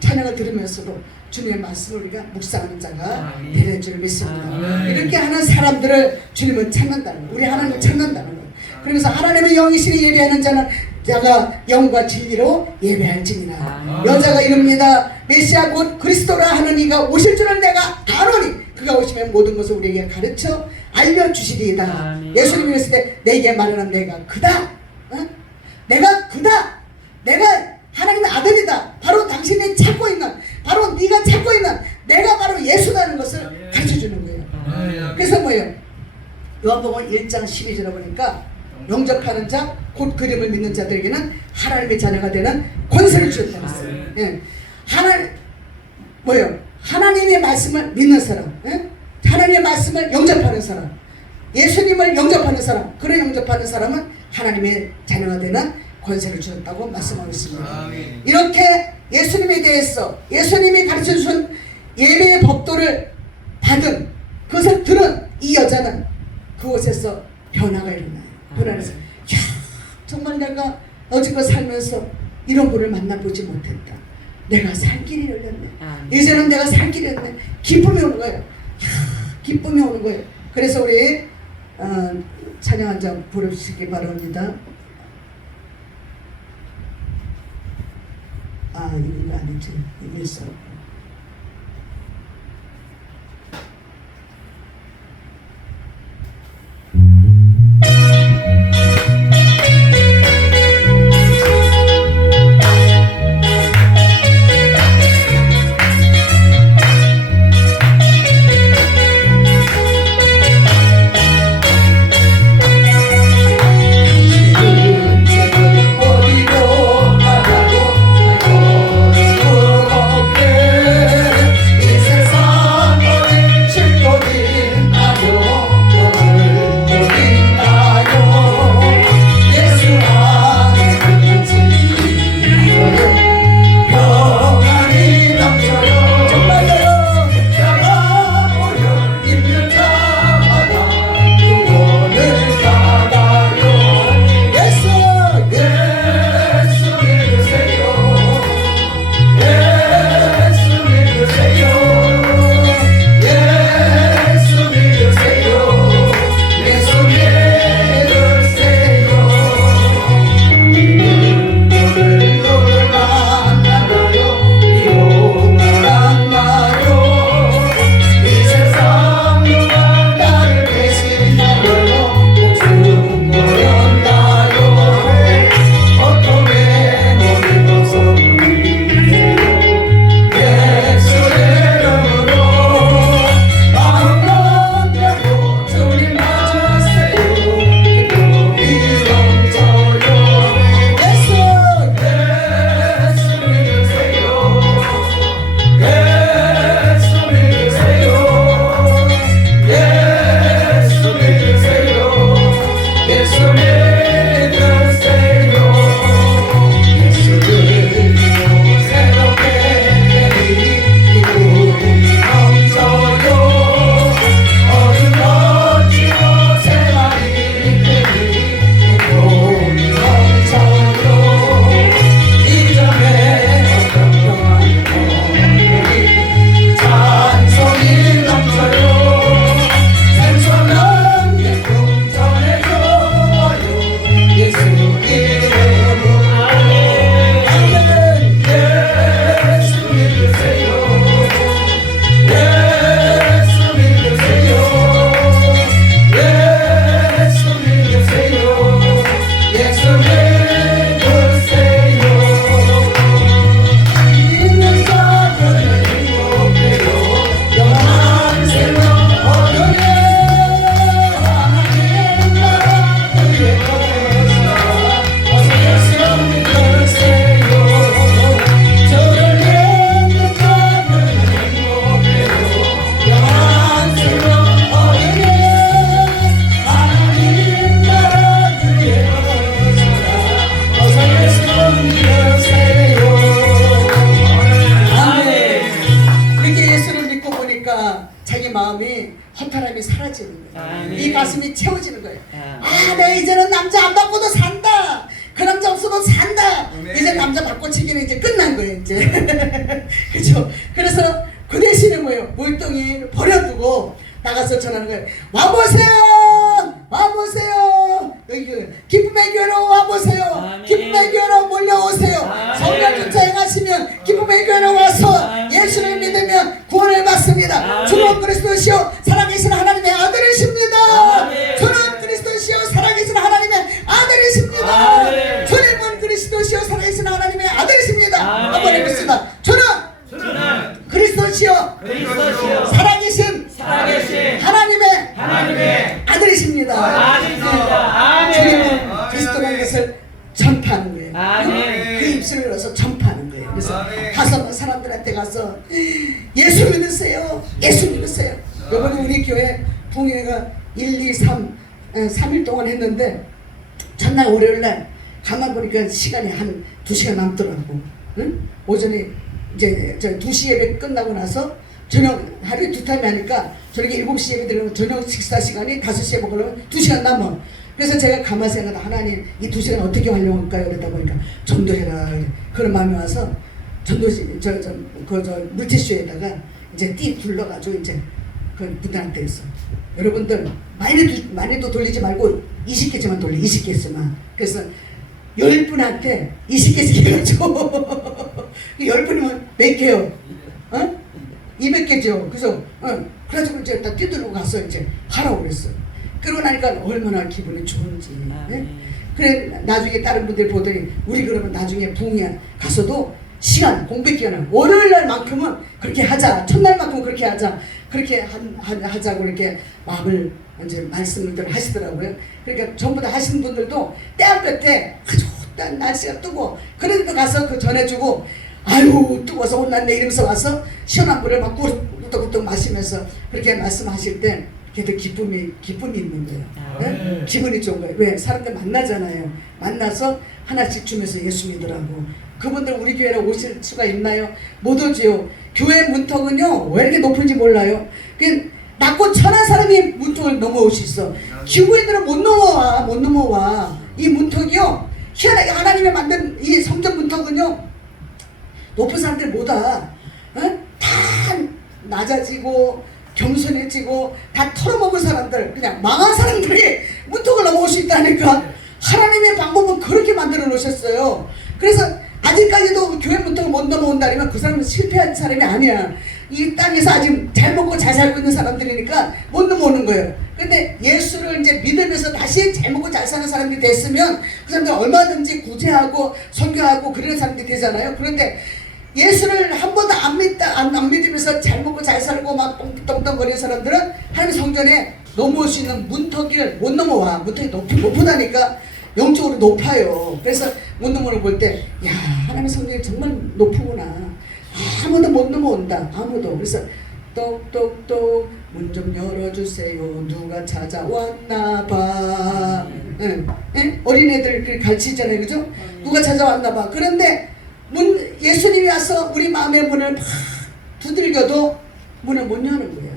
찬양을 들으면서도 주님의 말씀을 우리가 묵상하는 자가 되는 줄 믿습니다. 이렇게 하는 사람들을 주님은 찾는다는 거예요. 우리 하나님을 찾는다는 거예요. 그러면서 하나님의 영이시니 예배하는 자가 영과 진리로 예배할지니라. 여자가 이릅니다. 메시아 곧 그리스도라 하는 이가 오실 줄을 내가 아노니 그가 오시면 모든 것을 우리에게 가르쳐 알려주시리이다. 예수님이 했을 때 내게 말하는 내가 그다. 내가 그다. 내가 하나님의 아들이다. 바로 당신이 찾고 있는, 바로 네가 찾고 있는 내가 바로 예수라는 것을 가르쳐주는 거예요. 그래서 뭐예요? 요한복음 1장 12절에 보니까 영접하는 자, 곧 그림을 믿는 자들에게는 하나님의 자녀가 되는 권세를 주었다고 했어요. 예. 하나님의 말씀을 믿는 사람, 예? 하나님의 말씀을 영접하는 사람, 예수님을 영접하는 사람, 그런 영접하는 사람은 하나님의 자녀가 되는 권세를 주었다고 말씀하고 있습니다. 이렇게 예수님에 대해서 예수님이 가르쳐주신 예배의 법도를 받은 그것을 들은 이 여자는 그곳에서 변화가 일어나요. 변화해서 정말 내가 여지껏 살면서 이런 분을 만나보지 못했다. 내가 살 길이 열렸네. 이제는 내가 살 길이 열렸네. 기쁨이 오는 거예요. 기쁨이 오는 거예요. 그래서 우리 찬양 한 장 부르시기 바랍니다. 이거 아니지. 이게 있어. 어디로 가라고 이 마음이 허탈함이 사라지는 거예요. 아멘. 이 가슴이 채워지는 거예요. 아멘. 아, 내가 이제는 남자 안 바꿔도 산다. 그 남자 없어도 산다. 아멘. 이제 남자 바꿔치기는 이제 끝난 거예요, 이제. 그렇죠? 그래서 그 대신에 뭐예요? 물동이 버려두고 나가서 전하는 거예요. 와보세요! 와보세요! 여기 기쁨의 교회로 와보세요. 아멘. 기쁨의 교회로 몰려오세요. 아멘. 성령 주차 행하시면 기쁨의 교회로 와서 아멘. 예수를 믿으면 구원을 받습니다. 아멘. 주는 그리스도시요 살아계신 하나님의 아들이십니다. 아멘. 주는 그리스도시요 살아계신 하나님의 아들이십니다. 아멘. 주님은 그리스도시요 살아계신 하나님의 아들이십니다. 아멘. 한번 해봅시다. 주는 주는 그리스도시요 그리스도시요 살아계신 살아계신 하나님의 아들이십니다. 아들이십니다. 주님은 아멘. 그리스도라는 것을 전파하는 거예요. 아멘. 그 입술을 열어서 전파하는 거예요. 그래서 아멘. 가서 사람들한테 가서 예수 믿으세요. 예수 믿으세요. 이번에 우리 교회 부흥회가 1, 2, 3일 동안 했는데 첫날 월요일날 가만 보니까 시간이 한 2시간 남더라고. 응? 오전에 이제 2시 예배 끝나고 나서 저녁 하루에 2타임 하니까 저녁에 7시 예배 드리면 저녁 식사 시간이 5시에 먹으려면 2시간 남아. 그래서 제가 가만히 생각하다 하나님 이 2시간 어떻게 활용할까요? 그러다 보니까 전도해라 그런 마음이 와서 전도시 물티슈에다가 이제 띠 굴러가지고 이제 그 분들한테 했어. 여러분들 많이도 돌리지 말고 20개쯤만 돌려. 20개쯤만. 그래서 10분한테 20개씩 해가지고 10분이면 몇 개요? 어? 200개죠. 그래서 그래가지고 이제 다 뛰들고 가서 이제 하라고 그랬어. 그러고 나니까 얼마나 기분이 좋은지. 네? 그래 나중에 다른 분들 보더니 우리 그러면 나중에 부흥회 가서도 시간 공백 기간을 월요일 날만큼은 그렇게 하자. 첫날만큼은 그렇게 하자. 그렇게 하자고 이렇게 마음을 이제 말씀을 하시더라고요. 그러니까 전부 다 하시는 분들도 때한볕 때 아주 날씨가 뜨고 그런데도 가서 그 전해주고 아유 뜨거워서 혼났네 이러면서 와서 시원한 물을 막 꿀떡꿀떡 마시면서 그렇게 말씀하실 때 걔도 기쁨이 있는 거예요. 네? 기분이 좋은 거예요. 왜? 사람들 만나잖아요. 만나서 하나씩 주면서 예수 믿으라고. 그분들 우리 교회로 오실 수가 있나요? 못 오지요. 교회 문턱은요 왜 이렇게 높은지 몰라요. 그 낮고 천한 사람이 문턱을 넘어올 수 있어. 기후인들은 못 넘어와. 이 문턱이요 희한하게 하나님이 만든 이 성전 문턱은요 높은 사람들 못와. 다 낮아지고 겸손해지고 다 털어먹은 사람들, 그냥 망한 사람들이 문턱을 넘어올 수 있다니까. 하나님의 방법은 그렇게 만들어 놓으셨어요. 그래서 아직까지도 교회 문턱을 못 넘어온다면 그 사람은 실패한 사람이 아니야. 이 땅에서 아직 잘 먹고 잘 살고 있는 사람들이니까 못 넘어오는 거예요. 근데 예수를 이제 믿으면서 다시 잘 먹고 잘 사는 사람들이 됐으면 그 사람들 얼마든지 구제하고 선교하고 그러는 사람들이 되잖아요. 그런데 예수를 한 번도 안 믿으면서 잘 먹고 잘 살고 막 똥똥거리는 사람들은 하나님 성전에 넘어올 수 있는 문턱을 못 넘어와. 문턱이 높다니까. 영적으로 높아요. 그래서 못 넘어오는 볼 때 야 하나님 성전이 정말 높구나. 아무도 못 넘어온다. 아무도. 그래서 똑똑똑 문 좀 열어주세요. 누가 찾아왔나 봐. 어린애들 그렇게 가르치잖아요. 그죠? 누가 찾아왔나 봐. 그런데 예수님이 와서 우리 마음의 문을 팍 두들겨도 문을 못 여는 거야.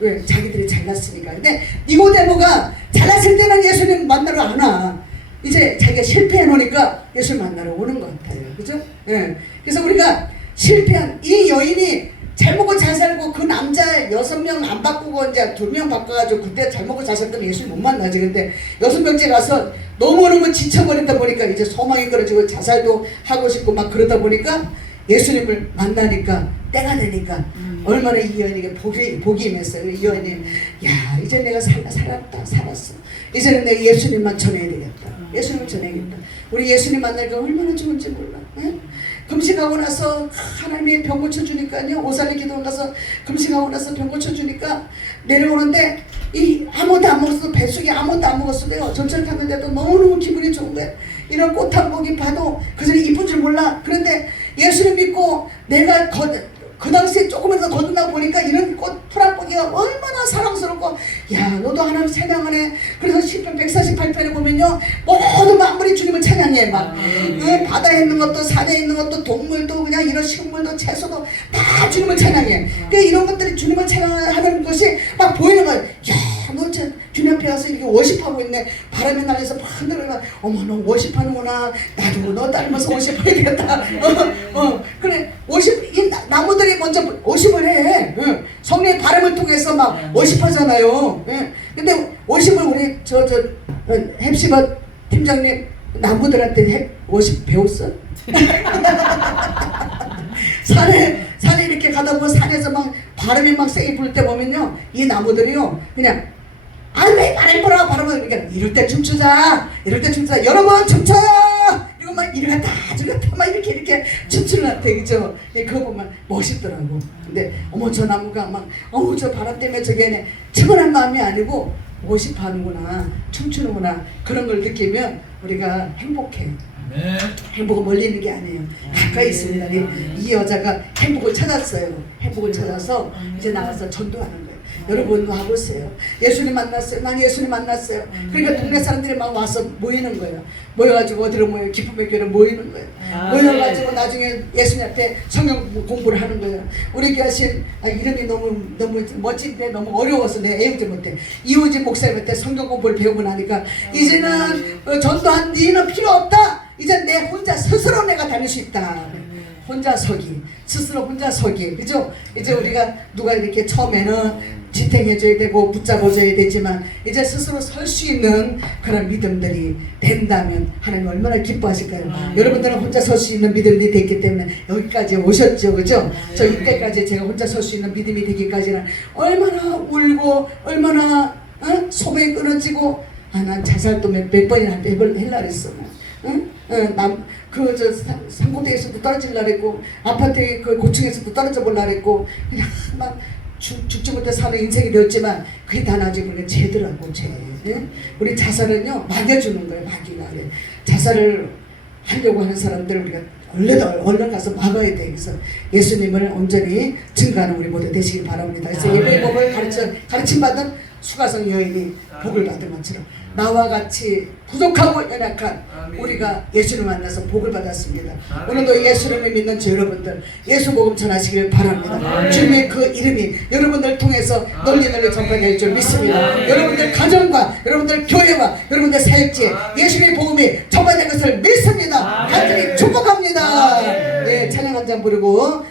왜? 자기들이 잘났으니까. 근데 니고데모가 잘났을 때는 예수님 만나러 안 와. 이제 자기가 실패해 놓으니까 예수를 만나러 오는 것 같아요. 그죠? 예. 그래서 우리가 실패한 이 여인이 잘 먹고 잘 살고 그 남자 6명 안 바꾸고 이제 2명 바꿔가지고 그때 잘 먹고 잘 살던 예수를 못 만나지. 근데 6명째 가서 너무너무 지쳐버리다 보니까 이제 소망이 떨어지고 자살도 하고 싶고 막 그러다 보니까 예수님을 만나니까 때가 되니까 얼마나 이 여인에게 복이 임했어요. 이 여인이 야 이제 내가 살았어. 이제는 내가 예수님만 전해야 되겠다. 예수님을 전해야겠다. 우리 예수님 만나니까 얼마나 좋은지 몰라. 예? 금식하고 나서 하나님이 병 고쳐주니까요. 오살리 기도원 가서 금식하고 나서 병 고쳐주니까 내려오는데 이 아무것도 안 먹었어도 뱃속에 아무것도 안 먹었어도요. 전철 탔는데도 너무너무 기분이 좋은 거예요. 이런 꽃 한 봉이 봐도 그 전에 이쁜 줄 몰라. 그런데 예수를 믿고 내가 그 당시에 조금이라도 거듭나 보니까 이런 꽃 풀한포기가 얼마나 사랑스럽고, 야 너도 하나님 찬양하네. 그래서 시편 148편에 보면요, 모든 만물이 주님을 찬양해. 막 바다에 있는 것도 산에 있는 것도 동물도 그냥 이런 식물도 채소도 다 주님을 찬양해. 그러니까 이런 것들이 주님을 찬양하는 것이 막 보이는 거예요. 야, 너 주님 앞에 와서 이렇게 워십하고 있네. 바람이 날려서 막 흔들어가. 어머, 너 워십하는구나. 나도 너 따르면서 워십해야겠다. 그래, 이 나무들이 먼저 워십을 해. 성령의 바람을 통해서 막 워십하잖아요. 근데 워십을 우리 헵시바 팀장님 나무들한테 워십 배웠어? 산에 이렇게 가다 보면 산에서 막 바람이 막 세게 불 때 보면요, 이 나무들이요 그냥 왜 바람 불어 그러니까 이럴 때 춤추자, 이럴 때 춤추자, 여러분 춤춰요. 이러고 막 이리 갔다 저리 갔다 막 이렇게 춤추는 것 같아, 그죠? 그거 보면 멋있더라고. 근데 어머 저 나무가 막 저 바람 때문에 저게 측은한 마음이 아니고 워십하는구나, 춤추는구나, 그런 걸 느끼면 우리가 행복해. 네. 행복은 멀리 있는 게 아니에요. 가까이 있습니다. 이 여자가 행복을 찾았어요. 행복을 찾아서 이제 나가서 전도하는 거예요. 여러분도 와보세요. 예수님 만났어요. 난 예수님 만났어요. 그러니까 동네 사람들이 막 와서 모이는 거예요. 모여가지고 어디로 모여요? 기쁨의 교회로 모이는 거예요. 모여가지고 나중에 예수님 앞에 성경 공부를 하는 거예요. 우리 교하신 이름이 너무 멋진데 너무 어려워서 내가 애우지 못해. 이호진 목사님한테 성경 공부를 배우고 나니까 이제는 전도한 니는 필요 없다. 이제 내 혼자 스스로 내가 다닐 수 있다. 혼자 서기, 스스로 혼자 서기, 그죠? 이제 우리가 누가 이렇게 처음에는 지탱해줘야 되고 붙잡아줘야 되지만 이제 스스로 설 수 있는 그런 믿음들이 된다면 하나님 얼마나 기뻐하실까요? 여러분들은 혼자 설 수 있는 믿음이 됐기 때문에 여기까지 오셨죠, 그죠? 저 이때까지 제가 혼자 설 수 있는 믿음이 되기까지는 얼마나 울고 얼마나 소변이 끊어지고, 난 자살도 몇 번이나 하려고 했어. 상고대에서도 떨어질라 그랬고, 아파트 그 고층에서도 떨어져 볼라 그랬고, 그냥 막 죽지 못해 사는 인생이 되었지만 그게 다 나중에 우리는 죄더라고, 죄. 우리 자살은요 막여주는 거예요. 막이가. 자살을 하려고 하는 사람들 우리가 얼른 가서 막아야 돼. 그래서 예수님을 온전히 증거하는 우리 모두 되시길 바랍니다. 그래서 예배의 법을 가르침받은 수가성 여인이 복을 받은 것처럼 나와 같이 부족하고 연약한 우리가 예수를 만나서 복을 받았습니다. 오늘도 예수님을 믿는 저 여러분들 예수 복음 전하시길 바랍니다. 주님의 그 이름이 여러분들 통해서 널리 전파되게 할 줄 믿습니다. 여러분들 가정과 여러분들 교회와 여러분들 사역지에 예수님의 복음이 전파된 것을 믿습니다. 간절히 축복합니다. 찬양 한 장 부르고